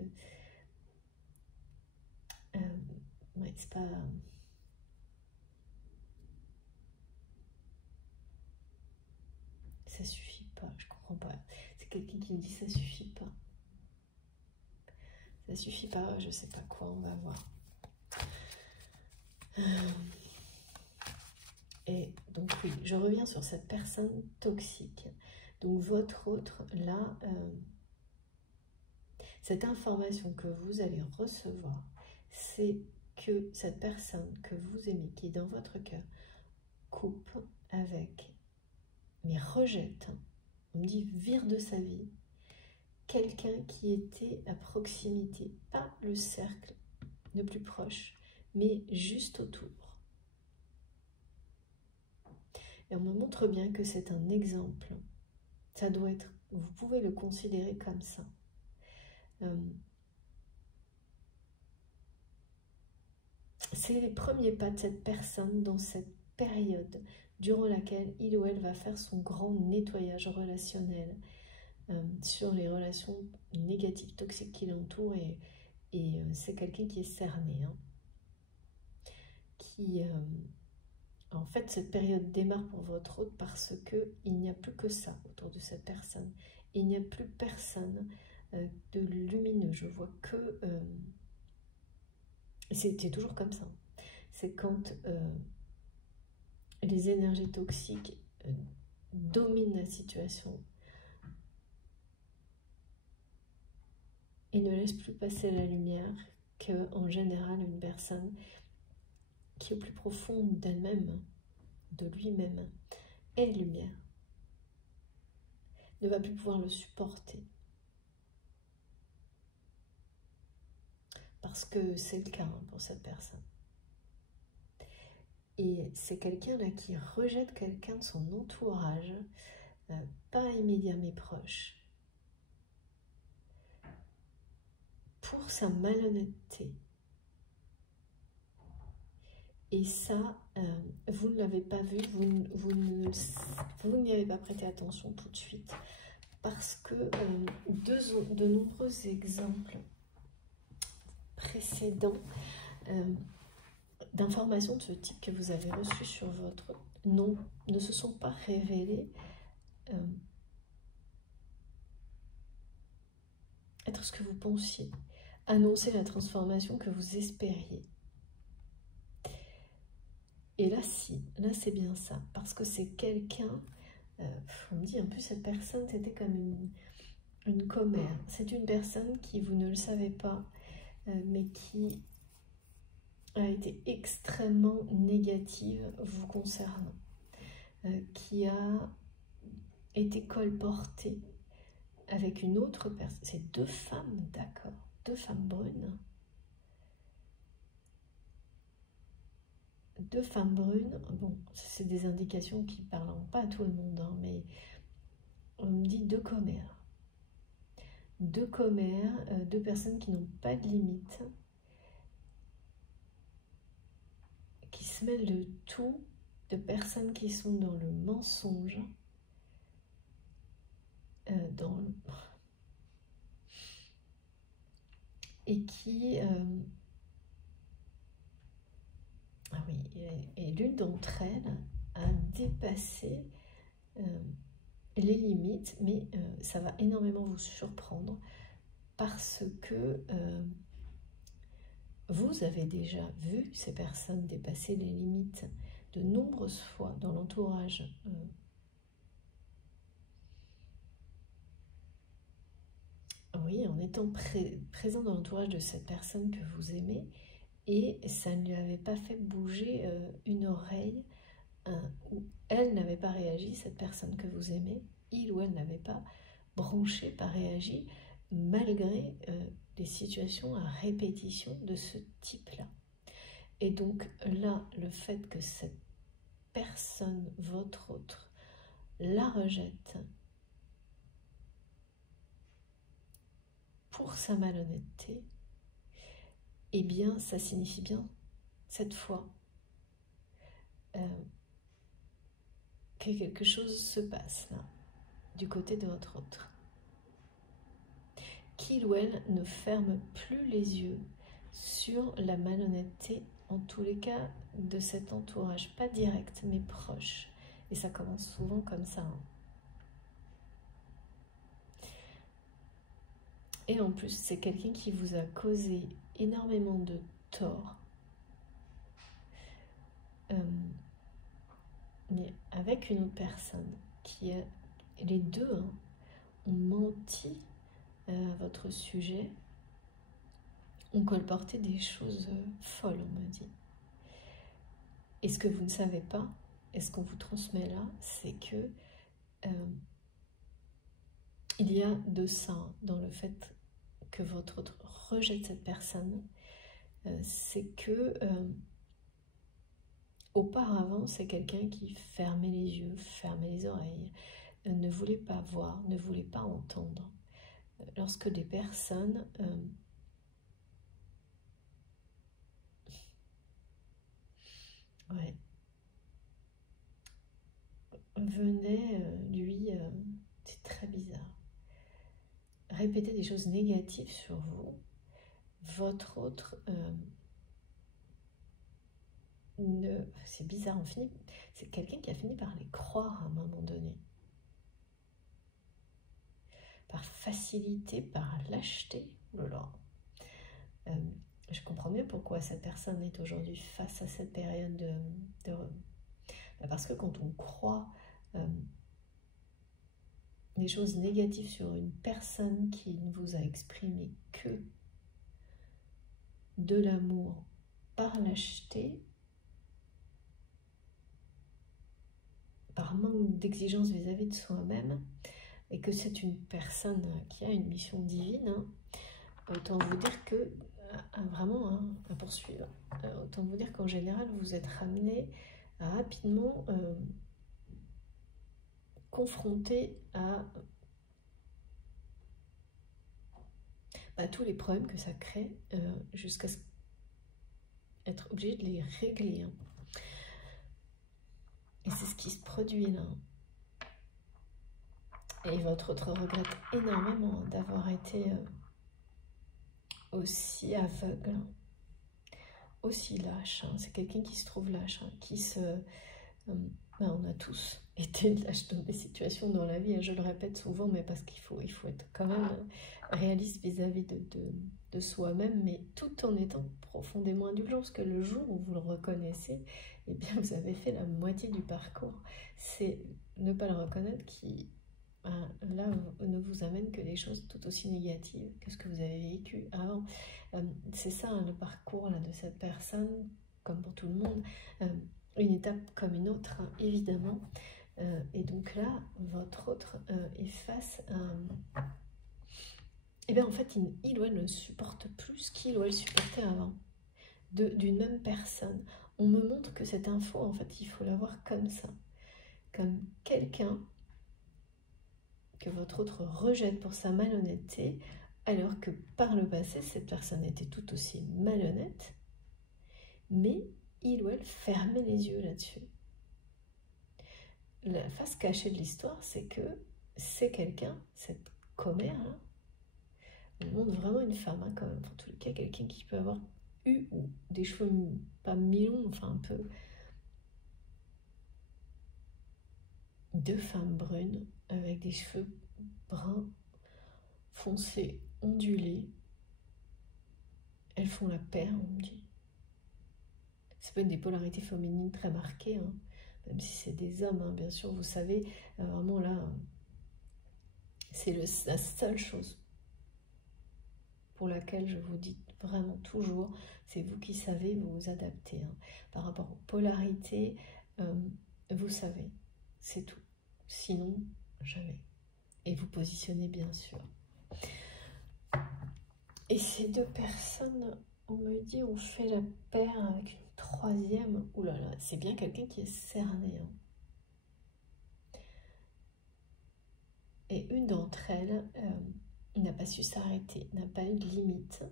ouais, c'est pas... Ça suffit pas, je comprends pas. C'est quelqu'un qui me dit ça suffit pas. Ça suffit pas, je sais pas quoi, on va voir. Et donc oui, je reviens sur cette personne toxique. Donc votre autre, là, cette information que vous allez recevoir, c'est que cette personne que vous aimez, qui est dans votre cœur, coupe avec, mais rejette, on me dit vire de sa vie, quelqu'un qui était à proximité, pas le cercle le plus proche, mais juste autour. Et on me montre bien que c'est un exemple. Ça doit être, vous pouvez le considérer comme ça. C'est les premiers pas de cette personne dans cette période durant laquelle il ou elle va faire son grand nettoyage relationnel sur les relations négatives, toxiques qui l'entourent, et c'est quelqu'un qui est cerné, hein, qui... en fait, cette période démarre pour votre hôte parce qu'il n'y a plus que ça autour de cette personne. Il n'y a plus personne de lumineux. Je vois que... c'était toujours comme ça. C'est quand les énergies toxiques dominent la situation et ne laissent plus passer la lumière qu'en général une personne qui est au plus profond d'elle-même, de lui-même, est lumière, ne va plus pouvoir le supporter. Parce que c'est le cas pour cette personne. Et c'est quelqu'un là qui rejette quelqu'un de son entourage, pas immédiat mais proche, pour sa malhonnêteté. Et ça, vous ne l'avez pas vu, vous n'y avez pas prêté attention tout de suite, parce que de nombreux exemples précédents d'informations de ce type que vous avez reçues sur votre nom ne se sont pas révélées être ce que vous pensiez, annoncer la transformation que vous espériez. Et là, si, là c'est bien ça, parce que c'est quelqu'un, on me dit en plus cette personne c'était comme une commère. C'est une personne qui, vous ne le savez pas, mais qui a été extrêmement négative vous concernant, qui a été colportée avec une autre personne. C'est deux femmes, d'accord, deux femmes brunes. Deux femmes brunes, bon, c'est des indications qui ne parlent pas à tout le monde, hein, mais on me dit deux commères. Deux commères, deux personnes qui n'ont pas de limite, qui se mêlent de tout, de personnes qui sont dans le mensonge, et qui... ah oui, et l'une d'entre elles a dépassé les limites, mais ça va énormément vous surprendre parce que vous avez déjà vu ces personnes dépasser les limites de nombreuses fois dans l'entourage oui, en étant présent dans l'entourage de cette personne que vous aimez, et ça ne lui avait pas fait bouger une oreille, où elle n'avait pas réagi, cette personne que vous aimez, il ou elle n'avait pas branché, pas réagi, malgré des situations à répétition de ce type-là. Et donc là, le fait que cette personne, votre autre, la rejette pour sa malhonnêteté, eh bien, ça signifie bien, cette fois, que quelque chose se passe là, du côté de votre autre. Qu'il ou elle ne ferme plus les yeux sur la malhonnêteté, en tous les cas, de cet entourage, pas direct, mais proche. Et ça commence souvent comme ça. Hein. Et en plus, c'est quelqu'un qui vous a causé énormément de tort. Mais avec une autre personne qui a... Les deux hein, ont menti à votre sujet, ont colporté des choses folles, on me dit. Et ce que vous ne savez pas, et ce qu'on vous transmet là, c'est que il y a de ça dans le fait que votre autre rejette cette personne, c'est que auparavant, c'est quelqu'un qui fermait les yeux, fermait les oreilles, ne voulait pas voir, ne voulait pas entendre. Lorsque des personnes venaient lui, c'est très bizarre, répéter des choses négatives sur vous, votre autre c'est bizarre, c'est quelqu'un qui a fini par les croire à un moment donné. Par facilité, par lâcheté. Je comprends mieux pourquoi cette personne est aujourd'hui face à cette période parce que quand on croit des choses négatives sur une personne qui ne vous a exprimé que de l'amour par lâcheté, par manque d'exigence vis-à-vis de soi-même, et que c'est une personne qui a une mission divine, hein, autant vous dire que, vraiment, hein, à poursuivre, autant vous dire qu'en général, vous êtes ramené à rapidement confronté à tous les problèmes que ça crée, jusqu'à être obligé de les régler. Hein. Et c'est ce qui se produit là. Et votre autre regrette énormément d'avoir été aussi aveugle, aussi lâche. Hein. C'est quelqu'un qui se trouve lâche, hein, qui se... on a tous été lâches dans des situations dans la vie, et je le répète souvent, mais parce qu'il faut être quand même réaliste vis-à-vis de soi-même, mais tout en étant profondément indulgent, parce que le jour où vous le reconnaissez, eh bien vous avez fait la moitié du parcours. C'est ne pas le reconnaître qui, là, ne vous amène que des choses tout aussi négatives que ce que vous avez vécu avant. C'est ça, hein, le parcours là, de cette personne, comme pour tout le monde, une étape comme une autre, hein, évidemment. Et donc là, votre autre est face à... Et bien en fait, il ou elle ne supporte plus ce qu'il ou elle supportait avant, d'une même personne. On me montre que cette info, en fait, il faut la voir comme ça. Comme quelqu'un que votre autre rejette pour sa malhonnêteté, alors que par le passé, cette personne était tout aussi malhonnête, mais il ou elle fermait les yeux là-dessus. La face cachée de l'histoire, c'est que c'est quelqu'un, cette commère, hein, on montre vraiment une femme, hein, quand même, en tous les cas, quelqu'un qui peut avoir eu ou des cheveux pas mi-longs, enfin un peu, deux femmes brunes avec des cheveux bruns, foncés, ondulés. Elles font la paire, on me dit. C'est pas des polarités féminines très marquées, hein, même si c'est des hommes, hein, bien sûr, vous savez, vraiment là, c'est la seule chose pour laquelle je vous dis vraiment toujours, c'est vous qui savez vous adapter. Hein. Par rapport aux polarités, vous savez, c'est tout. Sinon, jamais. Et vous positionnez bien sûr. Et ces deux personnes, on me dit, ont fait la paire avec une troisième. Ouh là là, c'est bien quelqu'un qui est cerné. Hein. Et une d'entre elles n'a pas su s'arrêter, n'a pas eu de limite.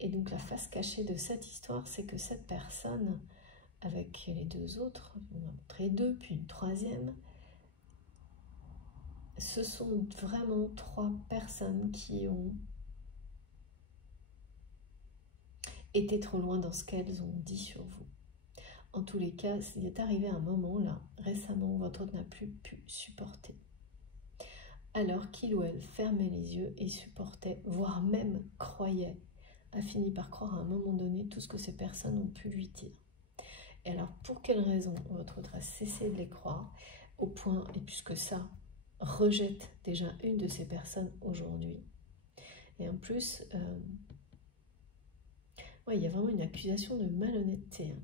Et donc la face cachée de cette histoire, c'est que cette personne avec les deux autres, on va montrer deux, puis une troisième. Ce sont vraiment trois personnes qui ont été trop loin dans ce qu'elles ont dit sur vous. En tous les cas, il est arrivé un moment là, récemment, où votre autre n'a plus pu supporter. Alors qu'il ou elle fermait les yeux et supportait, voire même croyait, a fini par croire à un moment donné tout ce que ces personnes ont pu lui dire. Et alors, pour quelle raison votre autre a cessé de les croire, au point, et puisque ça rejette déjà une de ces personnes aujourd'hui. Et en plus, ouais, il y a vraiment une accusation de malhonnêteté. Hein.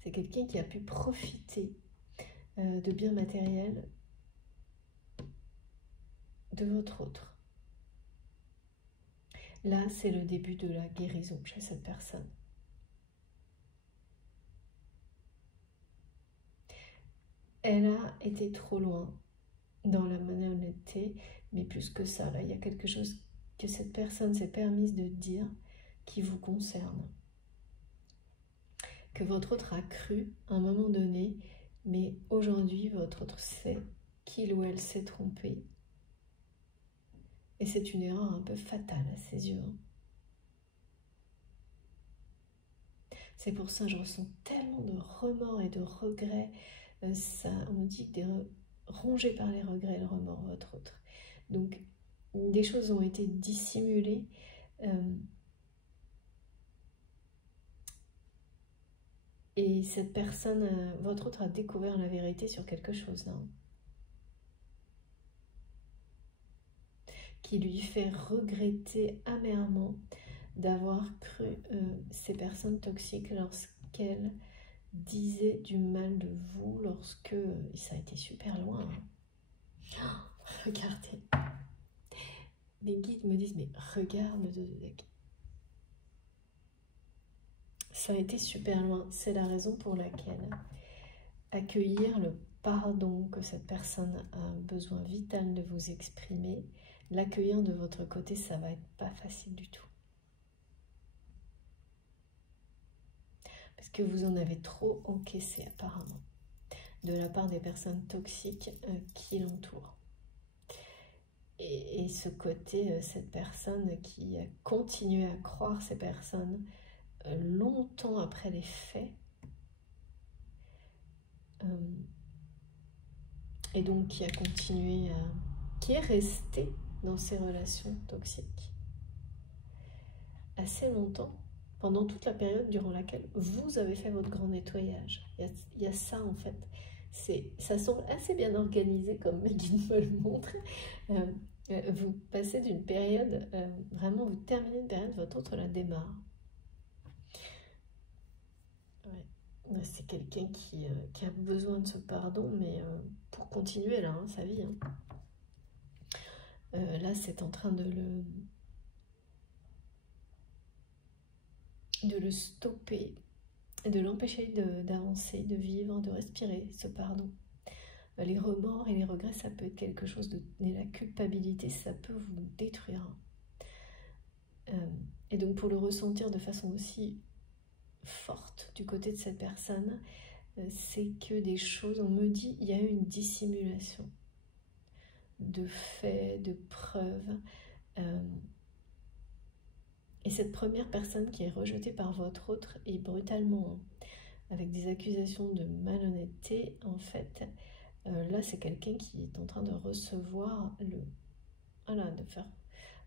C'est quelqu'un qui a pu profiter de biens matériels de votre autre. Là, c'est le début de la guérison chez cette personne. Elle a été trop loin dans la malhonnêteté, mais plus que ça, là, il y a quelque chose que cette personne s'est permise de dire qui vous concerne. Que votre autre a cru à un moment donné, mais aujourd'hui, votre autre sait qu'il ou elle s'est trompé. Et c'est une erreur un peu fatale à ses yeux. C'est pour ça que je ressens tellement de remords et de regrets. Ça, on me dit que rongé par les regrets et le remords, votre autre. Donc, des choses ont été dissimulées. Et cette personne, votre autre, a découvert la vérité sur quelque chose, hein, qui lui fait regretter amèrement d'avoir cru ces personnes toxiques lorsqu'elles disaient du mal de vous, lorsque ça a été super loin. Hein. Oh, regardez. Les guides me disent, mais regarde de deck. Ça a été super loin. C'est la raison pour laquelle accueillir le pardon que cette personne a un besoin vital de vous exprimer, l'accueillir de votre côté, ça va être pas facile du tout. Parce que vous en avez trop encaissé apparemment, de la part des personnes toxiques qui l'entourent. Et ce côté, cette personne qui a continué à croire ces personnes longtemps après les faits, et donc qui a continué à... qui est resté dans ces relations toxiques assez longtemps, pendant toute la période durant laquelle vous avez fait votre grand nettoyage. Il y a ça en fait. Ça semble assez bien organisé comme mes guides me le montrent. Vous passez d'une période, vraiment vous terminez une période, votre autre la démarre. Ouais. C'est quelqu'un qui a besoin de ce pardon, mais pour continuer là, hein, sa vie. Hein. Là, c'est en train de le stopper, de l'empêcher d'avancer, de vivre, de respirer ce pardon. Les remords et les regrets, ça peut être quelque chose de... Et la culpabilité, ça peut vous détruire. Et donc pour le ressentir de façon aussi forte du côté de cette personne, c'est que des choses, on me dit, il y a eu une dissimulation de faits, de preuves. Et cette première personne qui est rejetée par votre autre et brutalement, avec des accusations de malhonnêteté, en fait, là c'est quelqu'un qui est en train de recevoir voilà, de faire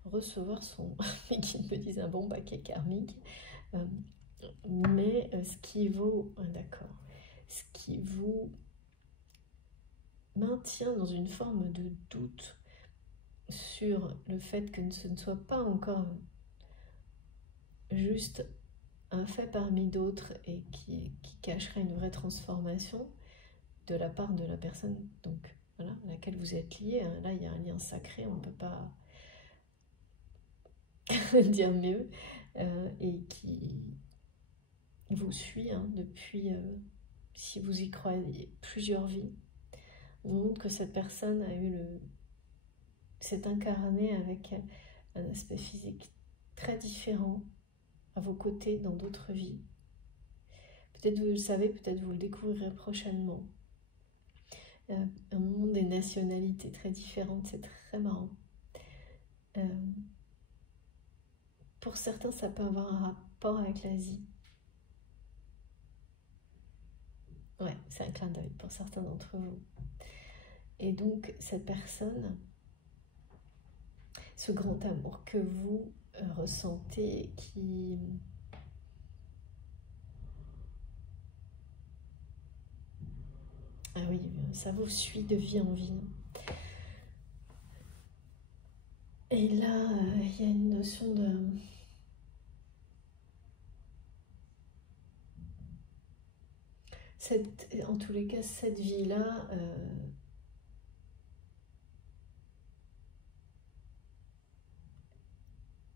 recevoir son... mais qui me disent un bon paquet karmique. Mais ce qui vaut... d'accord. Ce qui vous maintient dans une forme de doute sur le fait que ce ne soit pas encore juste un fait parmi d'autres et qui cacherait une vraie transformation de la part de la personne donc, voilà, à laquelle vous êtes lié. Hein. Là, il y a un lien sacré, on ne peut pas dire mieux, et qui vous suit hein, depuis, si vous y croyez, plusieurs vies. On montre que cette personne a eu s'est incarnée avec un aspect physique très différent à vos côtés dans d'autres vies. Peut-être vous le savez, peut-être vous le découvrirez prochainement. Un monde des nationalités très différentes, c'est très marrant. Pour certains, ça peut avoir un rapport avec l'Asie. Ouais, c'est un clin d'œil pour certains d'entre vous. Et donc, cette personne, ce grand amour que vous ressentez, qui... Ah oui, ça vous suit de vie en vie. Et là, il y a une notion de... en tous les cas, cette vie-là,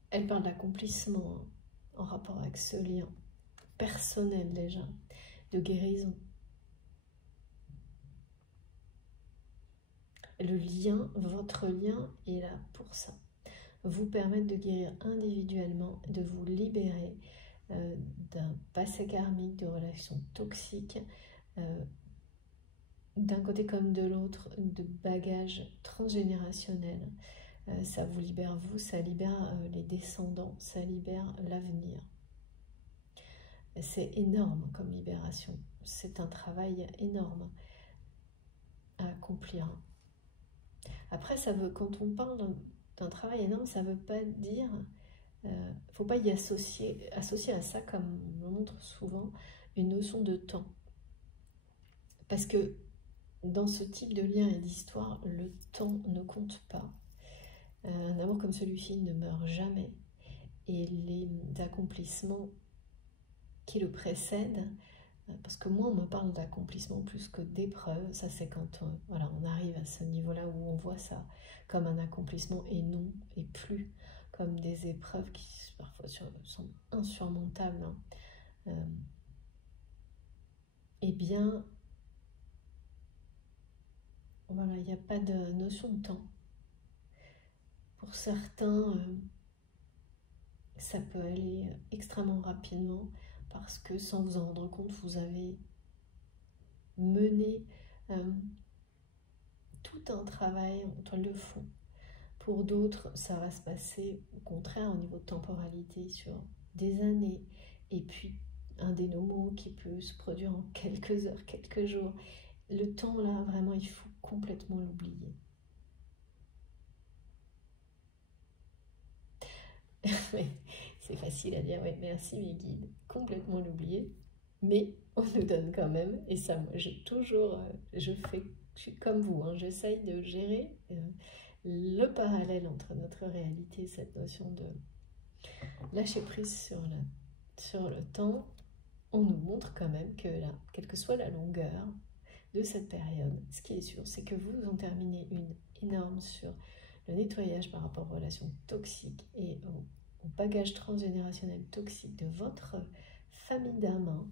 elle parle d'accomplissement, hein, en rapport avec ce lien personnel déjà, de guérison. Le lien, votre lien est là pour ça. Vous permettre de guérir individuellement, de vous libérer d'un passé karmique, de relations toxiques, d'un côté comme de l'autre, de bagages transgénérationnels. Ça vous libère vous, ça libère les descendants, ça libère l'avenir. C'est énorme comme libération. C'est un travail énorme à accomplir. Après, ça veut, quand on parle d'un travail énorme, ça ne veut pas dire... faut pas y associer à ça, comme on le montre souvent, une notion de temps. Parce que dans ce type de lien et d'histoire, le temps ne compte pas. Un amour comme celui-ci ne meurt jamais. Et les accomplissements qui le précèdent, parce que moi on me parle d'accomplissement plus que d'épreuve, ça c'est quand voilà, on arrive à ce niveau-là où on voit ça comme un accomplissement et non, et plus comme des épreuves qui parfois sont insurmontables. Hein. Eh bien, voilà, il n'y a pas de notion de temps. Pour certains, ça peut aller extrêmement rapidement parce que sans vous en rendre compte, vous avez mené tout un travail en toile de fond. Pour d'autres, ça va se passer au contraire au niveau de temporalité sur des années. Et puis un dénouement qui peut se produire en quelques heures, quelques jours. Le temps là, vraiment, il faut complètement l'oublier. C'est facile à dire, oui, merci mes guides, complètement l'oublier. Mais on nous donne quand même, et ça, moi, je suis comme vous, hein, j'essaye de gérer le parallèle entre notre réalité et cette notion de lâcher prise sur le temps. On nous montre quand même que là, quelle que soit la longueur de cette période, ce qui est sûr, c'est que vous en terminez une énorme sur le nettoyage par rapport aux relations toxiques et au bagage transgénérationnel toxique de votre famille d'âme,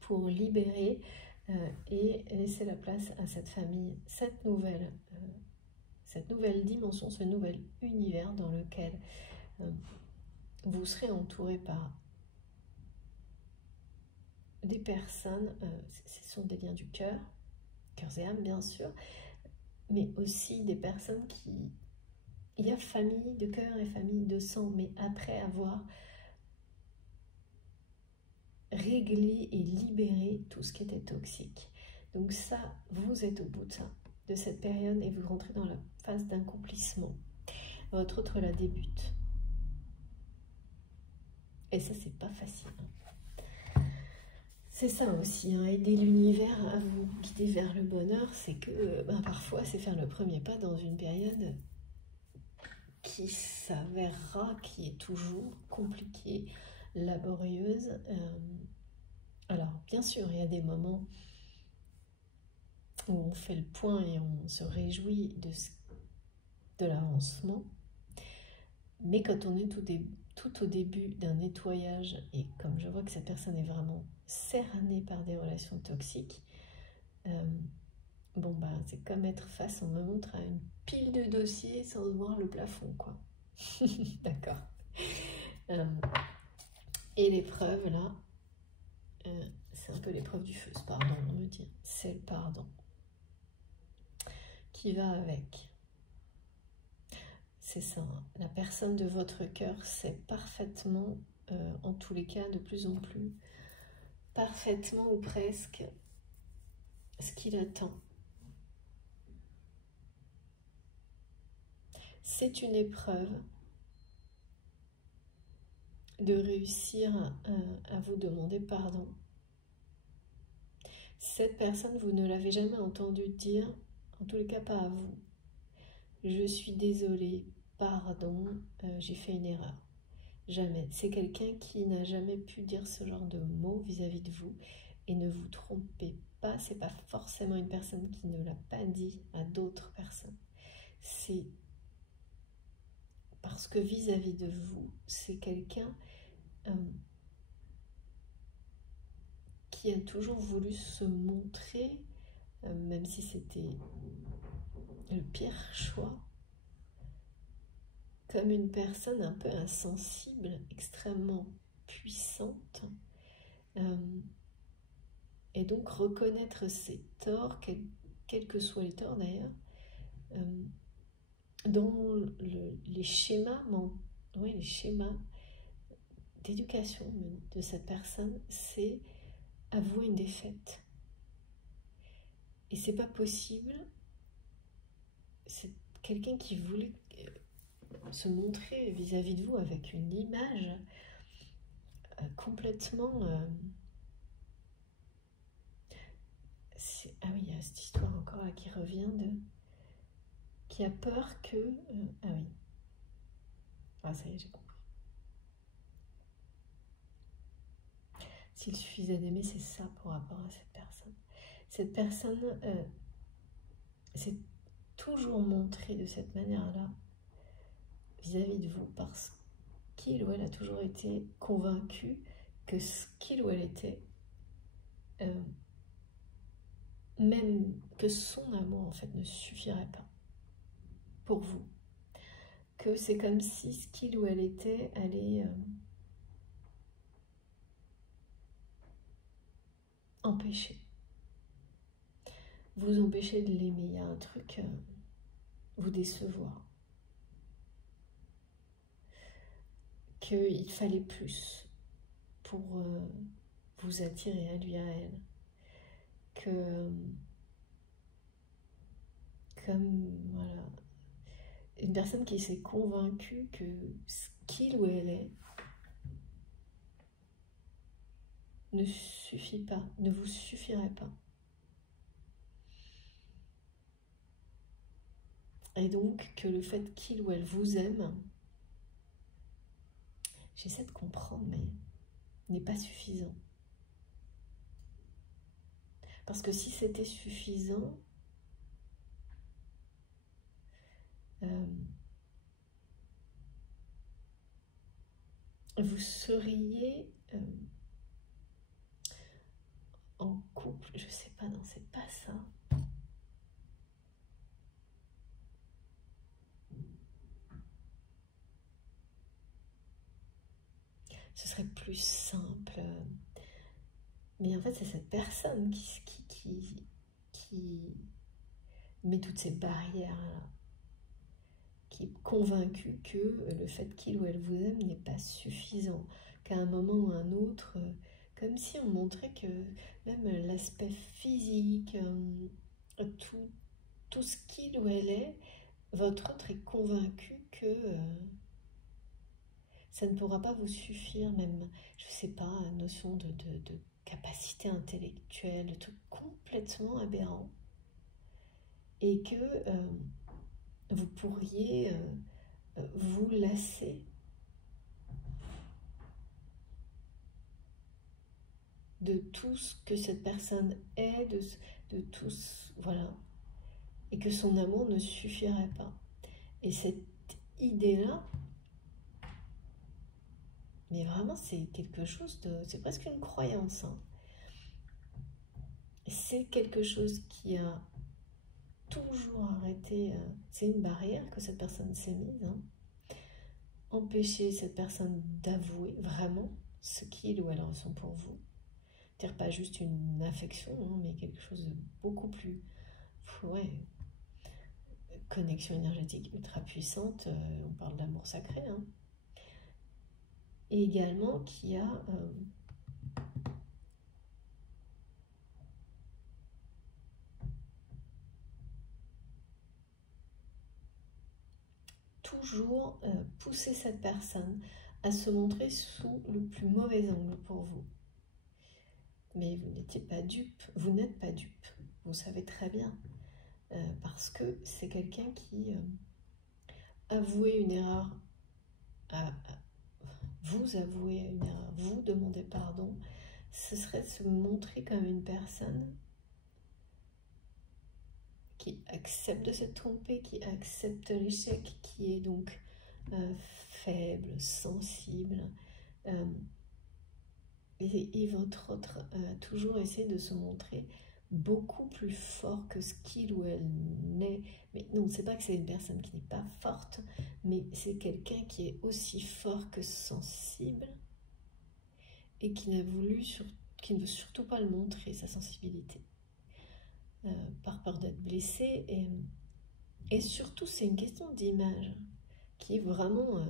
pour libérer et laisser la place à cette famille, cette nouvelle dimension, ce nouvel univers dans lequel vous serez entouré par des personnes, ce sont des liens du cœur, cœurs et âmes bien sûr, mais aussi des personnes qui... Il y a famille de cœur et famille de sang, mais après avoir réglé et libéré tout ce qui était toxique. Donc ça, vous êtes au bout de ça, de cette période, et vous rentrez dans la phase d'accomplissement. Votre autre la débute. Et ça, c'est pas facile. C'est ça aussi, hein, aider l'univers à vous guider vers le bonheur, c'est que parfois, c'est faire le premier pas dans une période qui s'avérera, qui est toujours compliquée, laborieuse. Alors, bien sûr, il y a des moments où on fait le point et on se réjouit de l'avancement, mais quand on est tout au début d'un nettoyage, et comme je vois que cette personne est vraiment cernée par des relations toxiques, bon bah c'est comme être face, on me montre, à une pile de dossiers sans voir le plafond, quoi. D'accord. Et l'épreuve là, c'est un peu l'épreuve du feu, ce pardon, on me dit. C'est le pardon qui va avec. C'est ça, hein. La personne de votre cœur sait parfaitement, en tous les cas, de plus en plus, parfaitement ou presque, ce qu'il attend. C'est une épreuve de réussir à vous demander pardon. Cette personne, vous ne l'avez jamais entendu dire, en tous les cas pas à vous. Je suis désolée, pardon, j'ai fait une erreur. Jamais. C'est quelqu'un qui n'a jamais pu dire ce genre de mots vis-à-vis de vous. Et ne vous trompez pas, c'est pas forcément une personne qui ne l'a pas dit à d'autres personnes. C'est parce que vis-à-vis de vous, c'est quelqu'un qui a toujours voulu se montrer, même si c'était le pire choix, comme une personne un peu insensible, extrêmement puissante, et donc reconnaître ses torts, quels que soient les torts d'ailleurs, dans les schémas, les schémas d'éducation de cette personne, c'est avouer une défaite. Et c'est pas possible. C'est quelqu'un qui voulait se montrer vis-à-vis de vous avec une image complètement... ah oui, il y a cette histoire encore là qui revient qui a peur que... ah oui. Ah ça y est, j'ai compris. S'il suffisait d'aimer, c'est ça pour rapport à cette personne. Cette personne s'est toujours montrée de cette manière-là vis-à-vis de vous parce qu'il ou elle a toujours été convaincu que ce qu'il ou elle était, même que son amour en fait ne suffirait pas pour vous. Que c'est comme si ce qu'il ou elle était allait vous empêcher de l'aimer. Il y a un truc, vous décevoir. Qu'il fallait plus pour vous attirer à lui, à elle. Que, comme, voilà, une personne qui s'est convaincue que ce qu'il ou elle est ne suffit pas, ne vous suffirait pas. Et donc que le fait qu'il ou elle vous aime, j'essaie de comprendre, mais n'est pas suffisant. Parce que si c'était suffisant, vous seriez en couple, je sais pas, non, c'est pas ça. Ce serait plus simple. Mais en fait, c'est cette personne qui met toutes ces barrières-là, qui est convaincue que le fait qu'il ou elle vous aime n'est pas suffisant, qu'à un moment ou un autre, comme si on montrait que même l'aspect physique, tout ce qu'il ou elle est, votre autre est convaincu que ça ne pourra pas vous suffire, même, je sais pas, notion de capacité intellectuelle, de trucs complètement aberrants, et que vous pourriez vous lasser de tout ce que cette personne est, de tout ce, voilà, et que son amour ne suffirait pas. Et cette idée-là, mais vraiment c'est quelque chose de, c'est presque une croyance, hein. C'est quelque chose qui a toujours arrêté, c'est une barrière que cette personne s'est mise, hein. Empêcher cette personne d'avouer vraiment ce qu'il ou elle ressent pour vous. C'est-à-dire pas juste une affection, hein, mais quelque chose de beaucoup plus... Ouais, connexion énergétique ultra puissante, on parle d'amour sacré. Hein. Et également qui a... toujours pousser cette personne à se montrer sous le plus mauvais angle pour vous. Mais vous n'étiez pas dupe, vous n'êtes pas dupe, vous savez très bien, parce que c'est quelqu'un qui avouait une erreur, vous avouez une erreur, vous demandez pardon, ce serait de se montrer comme une personne qui accepte de se tromper, qui accepte l'échec, qui est donc faible, sensible, et votre autre a toujours essayé de se montrer beaucoup plus fort que ce qu'il ou elle n'est. Mais non, c'est pas que c'est une personne qui n'est pas forte, mais c'est quelqu'un qui est aussi fort que sensible et qui qui ne veut surtout pas le montrer, sa sensibilité, par peur d'être blessé. Et surtout, c'est une question d'image qui est vraiment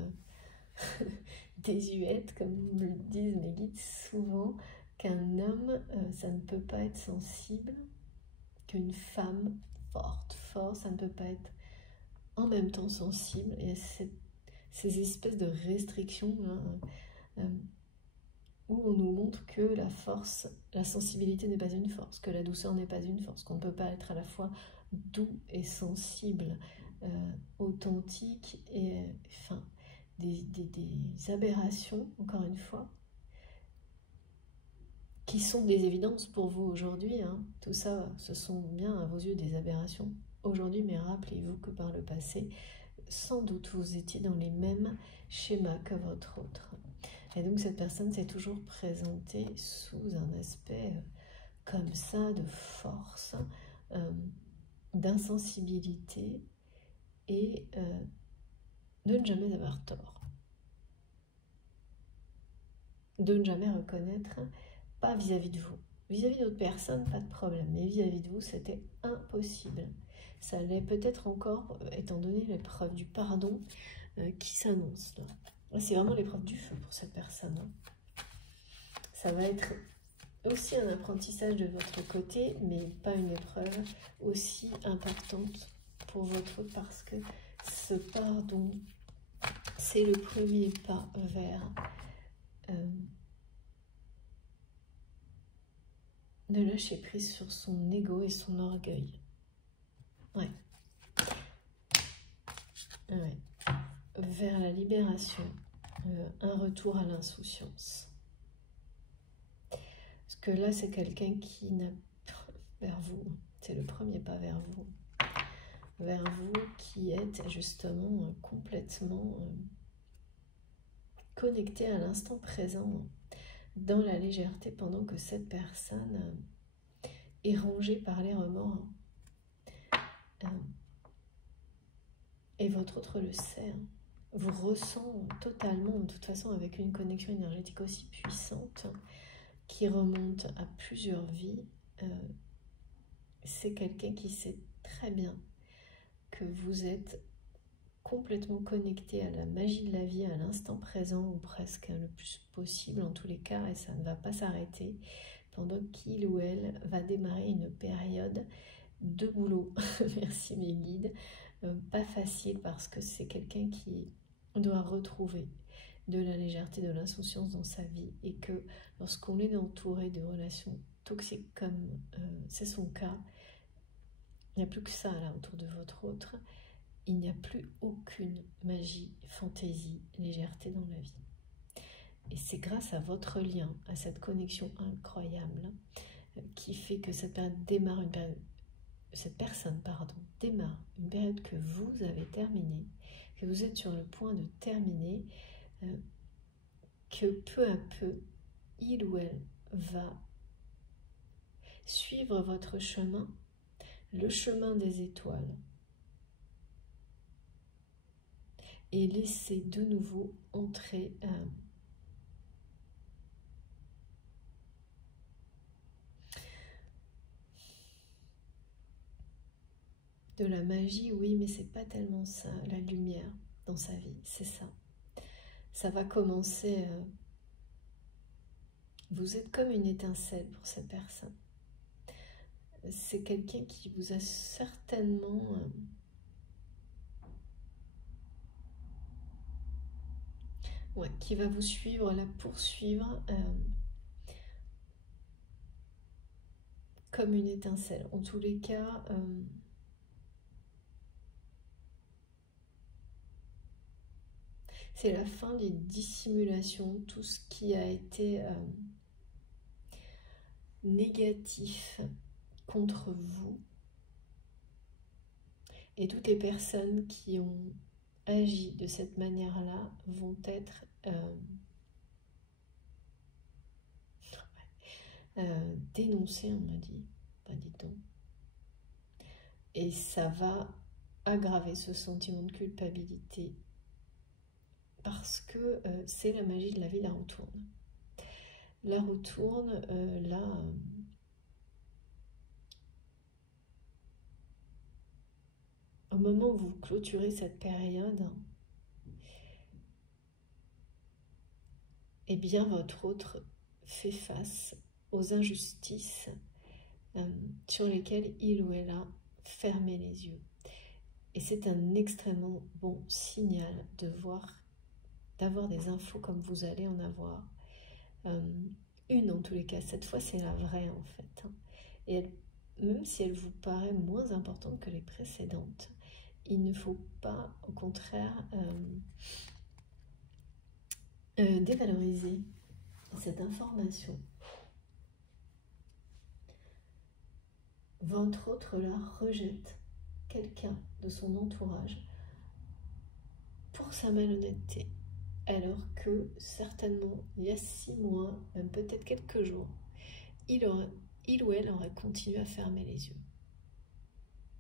désuète, comme me le disent mes guides souvent, qu'un homme, ça ne peut pas être sensible, qu'une femme forte, ça ne peut pas être en même temps sensible. Et ces espèces de restrictions là, où on nous montre que la force, la sensibilité n'est pas une force, que la douceur n'est pas une force, qu'on ne peut pas être à la fois doux et sensible, authentique et enfin des aberrations, encore une fois, qui sont des évidences pour vous aujourd'hui. Hein. Tout ça, ce sont bien à vos yeux des aberrations aujourd'hui, mais rappelez-vous que par le passé, sans doute vous étiez dans les mêmes schémas que votre autre. Et donc cette personne s'est toujours présentée sous un aspect comme ça de force, d'insensibilité et de ne jamais avoir tort. De ne jamais reconnaître, pas vis-à-vis de vous. Vis-à-vis d'autres personnes, pas de problème, mais vis-à-vis de vous, c'était impossible. Ça l'est peut-être encore, étant donné l'épreuve du pardon qui s'annonce là. C'est vraiment l'épreuve du feu pour cette personne. Hein. Ça va être aussi un apprentissage de votre côté, mais pas une épreuve aussi impactante pour votre autre, parce que ce pardon, c'est le premier pas vers de lâcher prise sur son ego et son orgueil. Ouais. Ouais. Vers la libération, un retour à l'insouciance. Parce que là, c'est quelqu'un qui n'a vers vous, c'est le premier pas vers vous qui êtes justement complètement connecté à l'instant présent, dans la légèreté, pendant que cette personne est rongée par les remords. Et votre autre le sait, hein, vous ressent totalement, de toute façon, avec une connexion énergétique aussi puissante, qui remonte à plusieurs vies. C'est quelqu'un qui sait très bien que vous êtes complètement connecté à la magie de la vie, à l'instant présent, ou presque le plus possible en tous les cas, et ça ne va pas s'arrêter, pendant qu'il ou elle va démarrer une période de boulot. Merci mes guides. Pas facile, parce que c'est quelqu'un qui doit retrouver de la légèreté, de l'insouciance dans sa vie, et que lorsqu'on est entouré de relations toxiques comme c'est son cas, il n'y a plus que ça là autour de votre autre, il n'y a plus aucune magie, fantaisie, légèreté dans la vie. Et c'est grâce à votre lien, à cette connexion incroyable, qui fait que cette période démarre une période, cette personne, pardon, démarre une période que vous avez terminée, que vous êtes sur le point de terminer, que peu à peu, il ou elle va suivre votre chemin, le chemin des étoiles, et laisser de nouveau entrer De la magie, oui, mais c'est pas tellement ça, la lumière dans sa vie, c'est ça. Ça va commencer, vous êtes comme une étincelle pour cette personne. C'est quelqu'un qui vous a certainement... ouais, qui va vous suivre, la poursuivre comme une étincelle. En tous les cas, c'est la fin des dissimulations, tout ce qui a été négatif contre vous et toutes les personnes qui ont agi de cette manière-là vont être dénoncées, on me dit, pas dit-on. Et ça va aggraver ce sentiment de culpabilité parce que c'est la magie de la vie, la roue tourne. La roue tourne, là... au moment où vous clôturez cette période, eh bien votre autre fait face aux injustices sur lesquelles il ou elle a fermé les yeux. Et c'est un extrêmement bon signal de voir, d'avoir des infos comme vous allez en avoir. Une en tous les cas, cette fois c'est la vraie en fait. Et elle, même si elle vous paraît moins importante que les précédentes, il ne faut pas, au contraire, dévaloriser cette information. Votre autre là rejette quelqu'un de son entourage pour sa malhonnêteté, alors que certainement il y a 6 mois, même peut-être quelques jours, il ou elle aurait continué à fermer les yeux.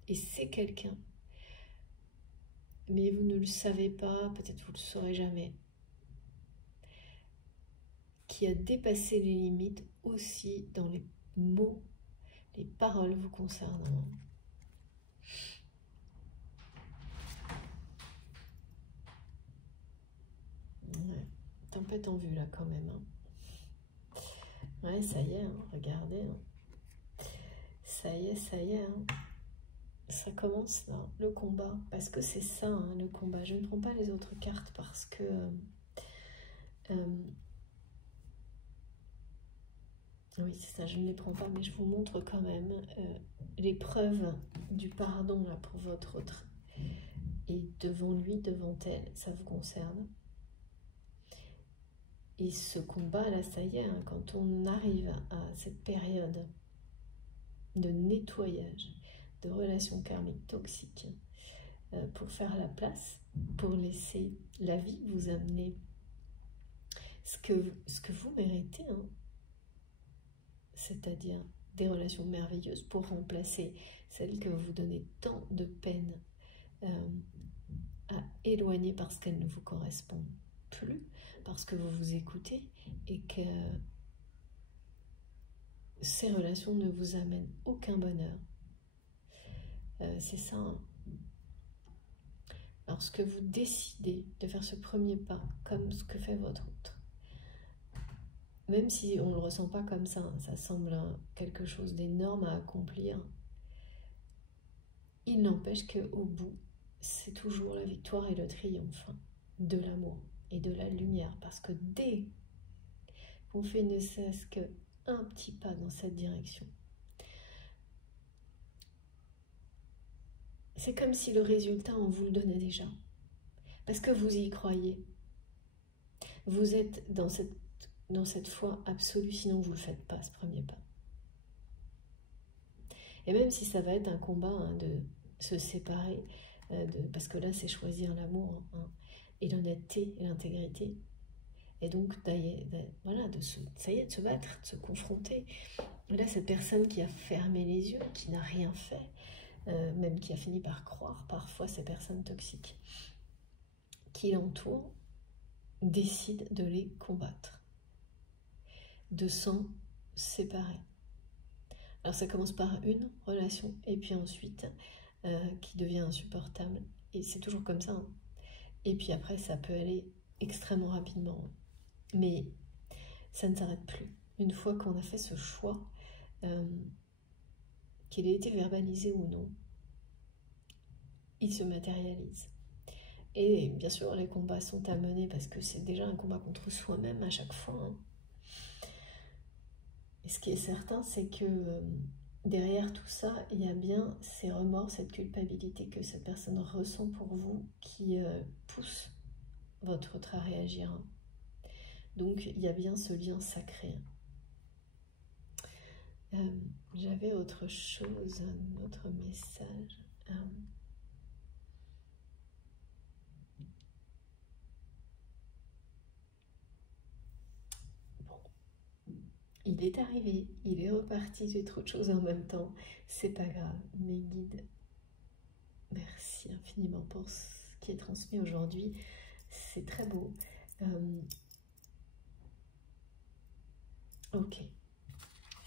Et c'est quelqu'un, mais vous ne le savez pas, peut-être vous ne le saurez jamais, qui a dépassé les limites aussi dans les mots, les paroles vous concernant. Ouais. Tempête en vue là quand même. Hein. Ouais, ça y est, hein, regardez. Hein. Ça y est. Hein. Ça commence là, le combat. Parce que c'est ça, hein, le combat. Je ne prends pas les autres cartes parce que... oui, c'est ça, je ne les prends pas, mais je vous montre quand même les preuves du pardon là, pour votre autre. Et devant lui, devant elle, ça vous concerne. Et ce combat là, ça y est, hein, quand on arrive à cette période de nettoyage, de relations karmiques toxiques, pour faire la place, pour laisser la vie vous amener ce que vous méritez, hein, c'est-à-dire des relations merveilleuses pour remplacer celles que vous donnez tant de peine à éloigner parce qu'elles ne vous correspondent plus, parce que vous vous écoutez et que ces relations ne vous amènent aucun bonheur. C'est ça. Hein. Lorsque vous décidez de faire ce premier pas, comme ce que fait votre autre, même si on ne le ressent pas comme ça, hein, ça semble quelque chose d'énorme à accomplir, il n'empêche qu'au bout, c'est toujours la victoire et le triomphe de l'amour et de la lumière, parce que dès qu'on fait ne cesse qu'un petit pas dans cette direction, c'est comme si le résultat, on vous le donnait déjà, parce que vous y croyez. Vous êtes dans cette foi absolue, sinon vous ne le faites pas, ce premier pas. Et même si ça va être un combat hein, de se séparer, parce que là c'est choisir l'amour, hein, et l'honnêteté et l'intégrité, et donc voilà, ça y est, de se battre, de se confronter. Et là cette personne qui a fermé les yeux, qui n'a rien fait, même qui a fini par croire parfois ces personnes toxiques qui l'entourent, décide de les combattre, de s'en séparer. Alors ça commence par une relation et puis ensuite qui devient insupportable. Et c'est toujours comme ça, hein. Et puis après, ça peut aller extrêmement rapidement. Mais ça ne s'arrête plus. Une fois qu'on a fait ce choix, qu'il ait été verbalisé ou non, il se matérialise. Et bien sûr, les combats sont à mener parce que c'est déjà un combat contre soi-même à chaque fois, hein. Et ce qui est certain, c'est que derrière tout ça, il y a bien ces remords, cette culpabilité que cette personne ressent pour vous qui pousse votre autre à réagir. Donc, il y a bien ce lien sacré. J'avais autre chose, un autre message. Il est arrivé, il est reparti, j'ai trop de choses en même temps. C'est pas grave, mes guides, merci infiniment pour ce qui est transmis aujourd'hui. C'est très beau. Ok.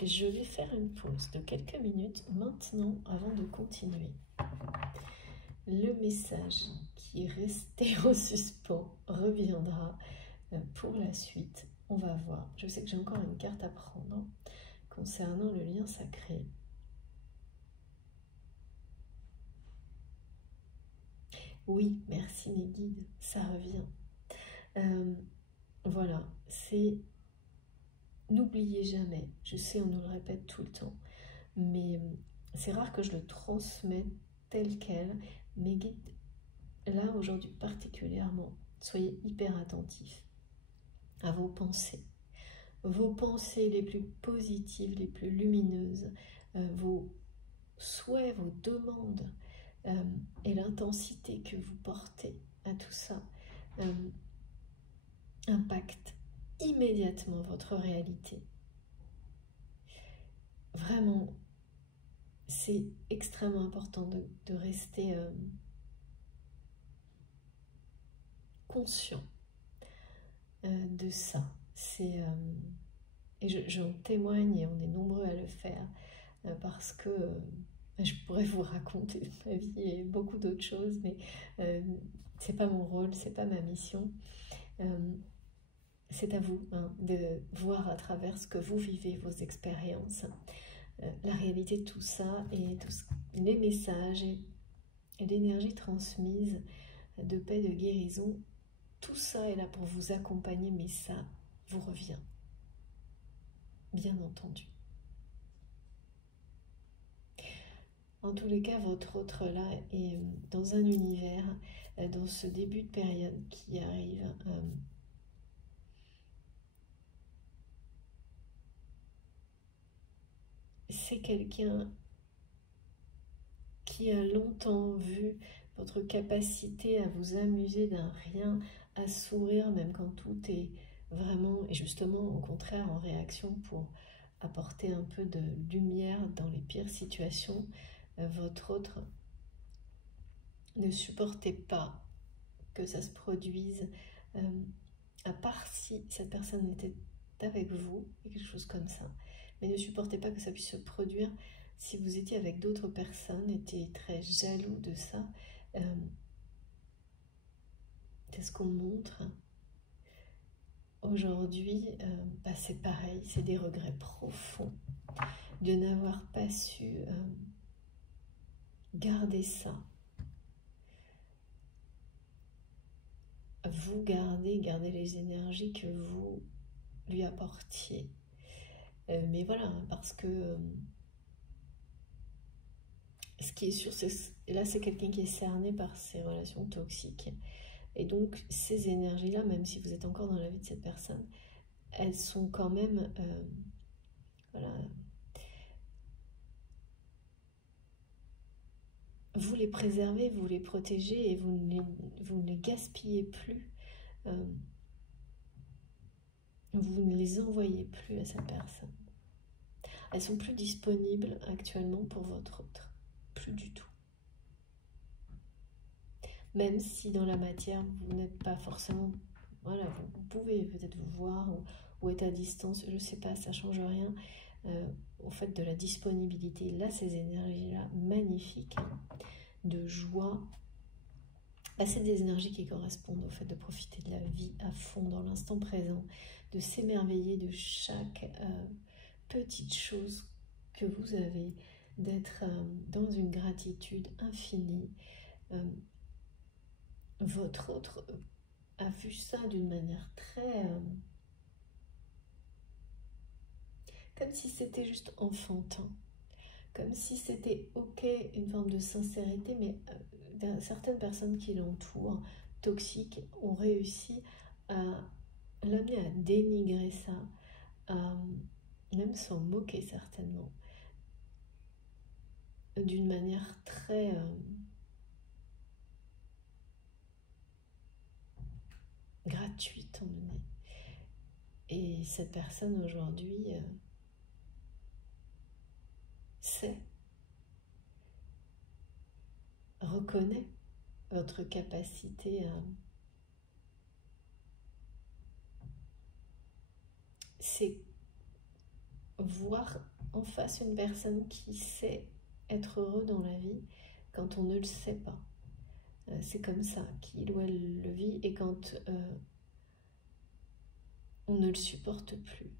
Je vais faire une pause de quelques minutes maintenant avant de continuer. Le message qui est resté en suspens reviendra pour la suite. On va voir. Je sais que j'ai encore une carte à prendre concernant le lien sacré. Oui, merci mes guides, ça revient. Voilà, c'est... N'oubliez jamais, je sais on nous le répète tout le temps, mais c'est rare que je le transmette tel quel. Mes guides, là aujourd'hui particulièrement, soyez hyper attentifs à vos pensées les plus positives, les plus lumineuses, vos souhaits, vos demandes et l'intensité que vous portez à tout ça impacte immédiatement votre réalité. Vraiment, c'est extrêmement important de rester conscient de ça. Et j'en témoigne et on est nombreux à le faire parce que je pourrais vous raconter ma vie et beaucoup d'autres choses, mais c'est pas mon rôle, c'est pas ma mission. C'est à vous de voir à travers ce que vous vivez, vos expériences, la réalité de tout ça et les messages et l'énergie transmise de paix, de guérison. Tout ça est là pour vous accompagner, mais ça vous revient, bien entendu. En tous les cas, votre autre là est dans un univers, dans ce début de période qui arrive, c'est quelqu'un qui a longtemps vu votre capacité à vous amuser d'un rien, à sourire même quand tout est vraiment, et justement au contraire en réaction pour apporter un peu de lumière dans les pires situations. Votre autre ne supportait pas que ça se produise, à part si cette personne était avec vous, quelque chose comme ça, mais ne supportait pas que ça puisse se produire si vous étiez avec d'autres personnes, était très jaloux de ça. C'est ce qu'on montre. Aujourd'hui, c'est pareil, c'est des regrets profonds de n'avoir pas su garder ça. Vous garder les énergies que vous lui apportiez. Mais voilà, parce que ce qui est sûr, là c'est quelqu'un qui est cerné par ces relations toxiques. Et donc ces énergies-là, même si vous êtes encore dans la vie de cette personne, elles sont quand même... voilà. Vous les préservez, vous les protégez et vous ne les gaspillez plus. Vous ne les envoyez plus à cette personne. Elles sont plus disponibles actuellement pour votre autre. Plus du tout. Même si dans la matière, vous n'êtes pas forcément... Voilà, vous pouvez peut-être vous voir ou être à distance, je ne sais pas, ça ne change rien au fait de la disponibilité. Là, ces énergies-là, magnifiques, de joie. C'est des énergies qui correspondent au fait de profiter de la vie à fond dans l'instant présent, de s'émerveiller de chaque petite chose que vous avez, d'être dans une gratitude infinie. Votre autre a vu ça d'une manière très... comme si c'était juste enfantin, comme si c'était ok, une forme de sincérité, mais certaines personnes qui l'entourent, toxiques, ont réussi à l'amener à dénigrer ça, à même s'en moquer certainement, d'une manière très... gratuite, on me dit. Et cette personne aujourd'hui sait, reconnaît votre capacité à... C'est voir en face une personne qui sait être heureux dans la vie quand on ne le sait pas. C'est comme ça qu'il ou elle le vit, et quand on ne le supporte plus.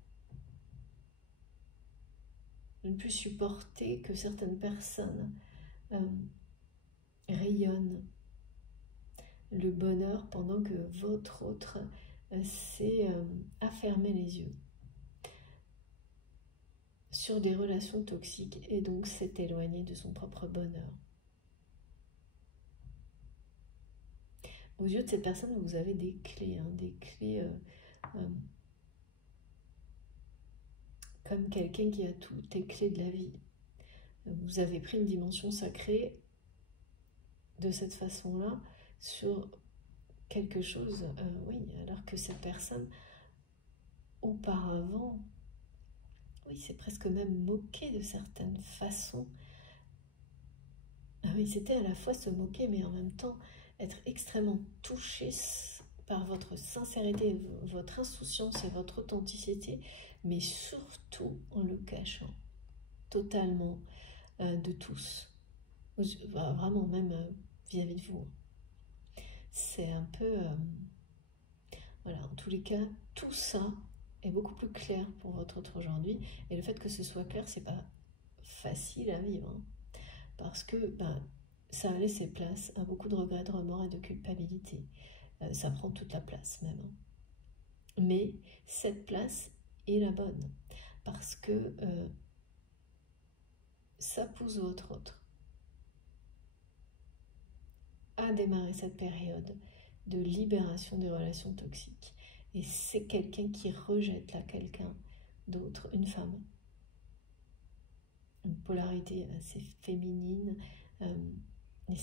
Ne plus supporter que certaines personnes rayonnent le bonheur pendant que votre autre s'est fermé les yeux sur des relations toxiques et donc s'est éloigné de son propre bonheur. Aux yeux de cette personne, vous avez des clés, comme quelqu'un qui a toutes les clés de la vie. Vous avez pris une dimension sacrée de cette façon-là sur quelque chose, oui, alors que cette personne, auparavant, oui, c'est presque même moqué de certaines façons. Ah oui, c'était à la fois se moquer, mais en même temps être extrêmement touché par votre sincérité, votre insouciance et votre authenticité, mais surtout en le cachant totalement de tous, vraiment même vis-à-vis de vous. C'est un peu... voilà, en tous les cas, tout ça est beaucoup plus clair pour votre autre aujourd'hui, et le fait que ce soit clair, c'est pas facile à vivre, hein, parce que ça a laissé place à beaucoup de regrets, de remords et de culpabilité. Ça prend toute la place même. Mais cette place est la bonne, parce que ça pousse votre autre à démarrer cette période de libération des relations toxiques. Et c'est quelqu'un qui rejette là quelqu'un d'autre, une femme. Une polarité assez féminine, et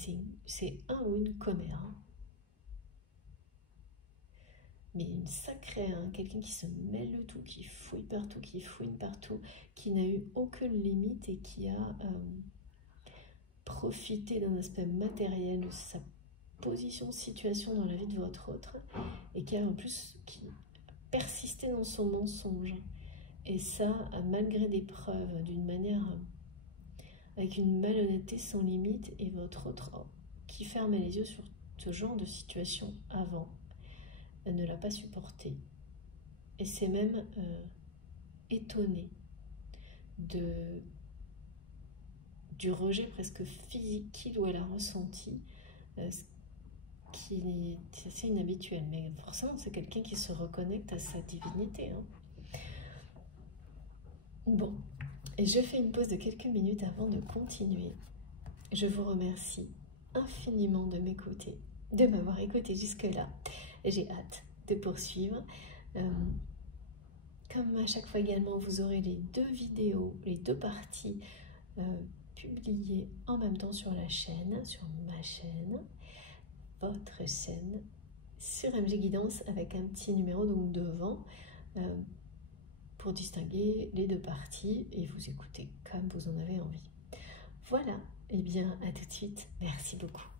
c'est un ou une commère. Hein. Mais une sacrée, hein, quelqu'un qui se mêle de tout, qui fouille partout, qui fouine partout, qui n'a eu aucune limite et qui a profité d'un aspect matériel de sa position, situation dans la vie de votre autre, et qui a en plus persisté dans son mensonge. Et ça, malgré des preuves, d'une manière, avec une malhonnêteté sans limite, et votre autre qui fermait les yeux sur ce genre de situation avant, ne l'a pas supporté. Et c'est même étonné du rejet presque physique qu'il ou elle a ressenti, qui est assez inhabituel. Mais forcément, c'est quelqu'un qui se reconnecte à sa divinité. Hein. Bon, et je fais une pause de quelques minutes avant de continuer. Je vous remercie infiniment de m'écouter, de m'avoir écouté jusque-là. J'ai hâte de poursuivre. Comme à chaque fois également, vous aurez les 2 vidéos, les 2 parties publiées en même temps sur la chaîne, sur ma chaîne, votre chaîne, sur MG Guidance, avec un petit numéro donc devant, pour distinguer les 2 parties et vous écouter comme vous en avez envie. Voilà, et bien à tout de suite, merci beaucoup.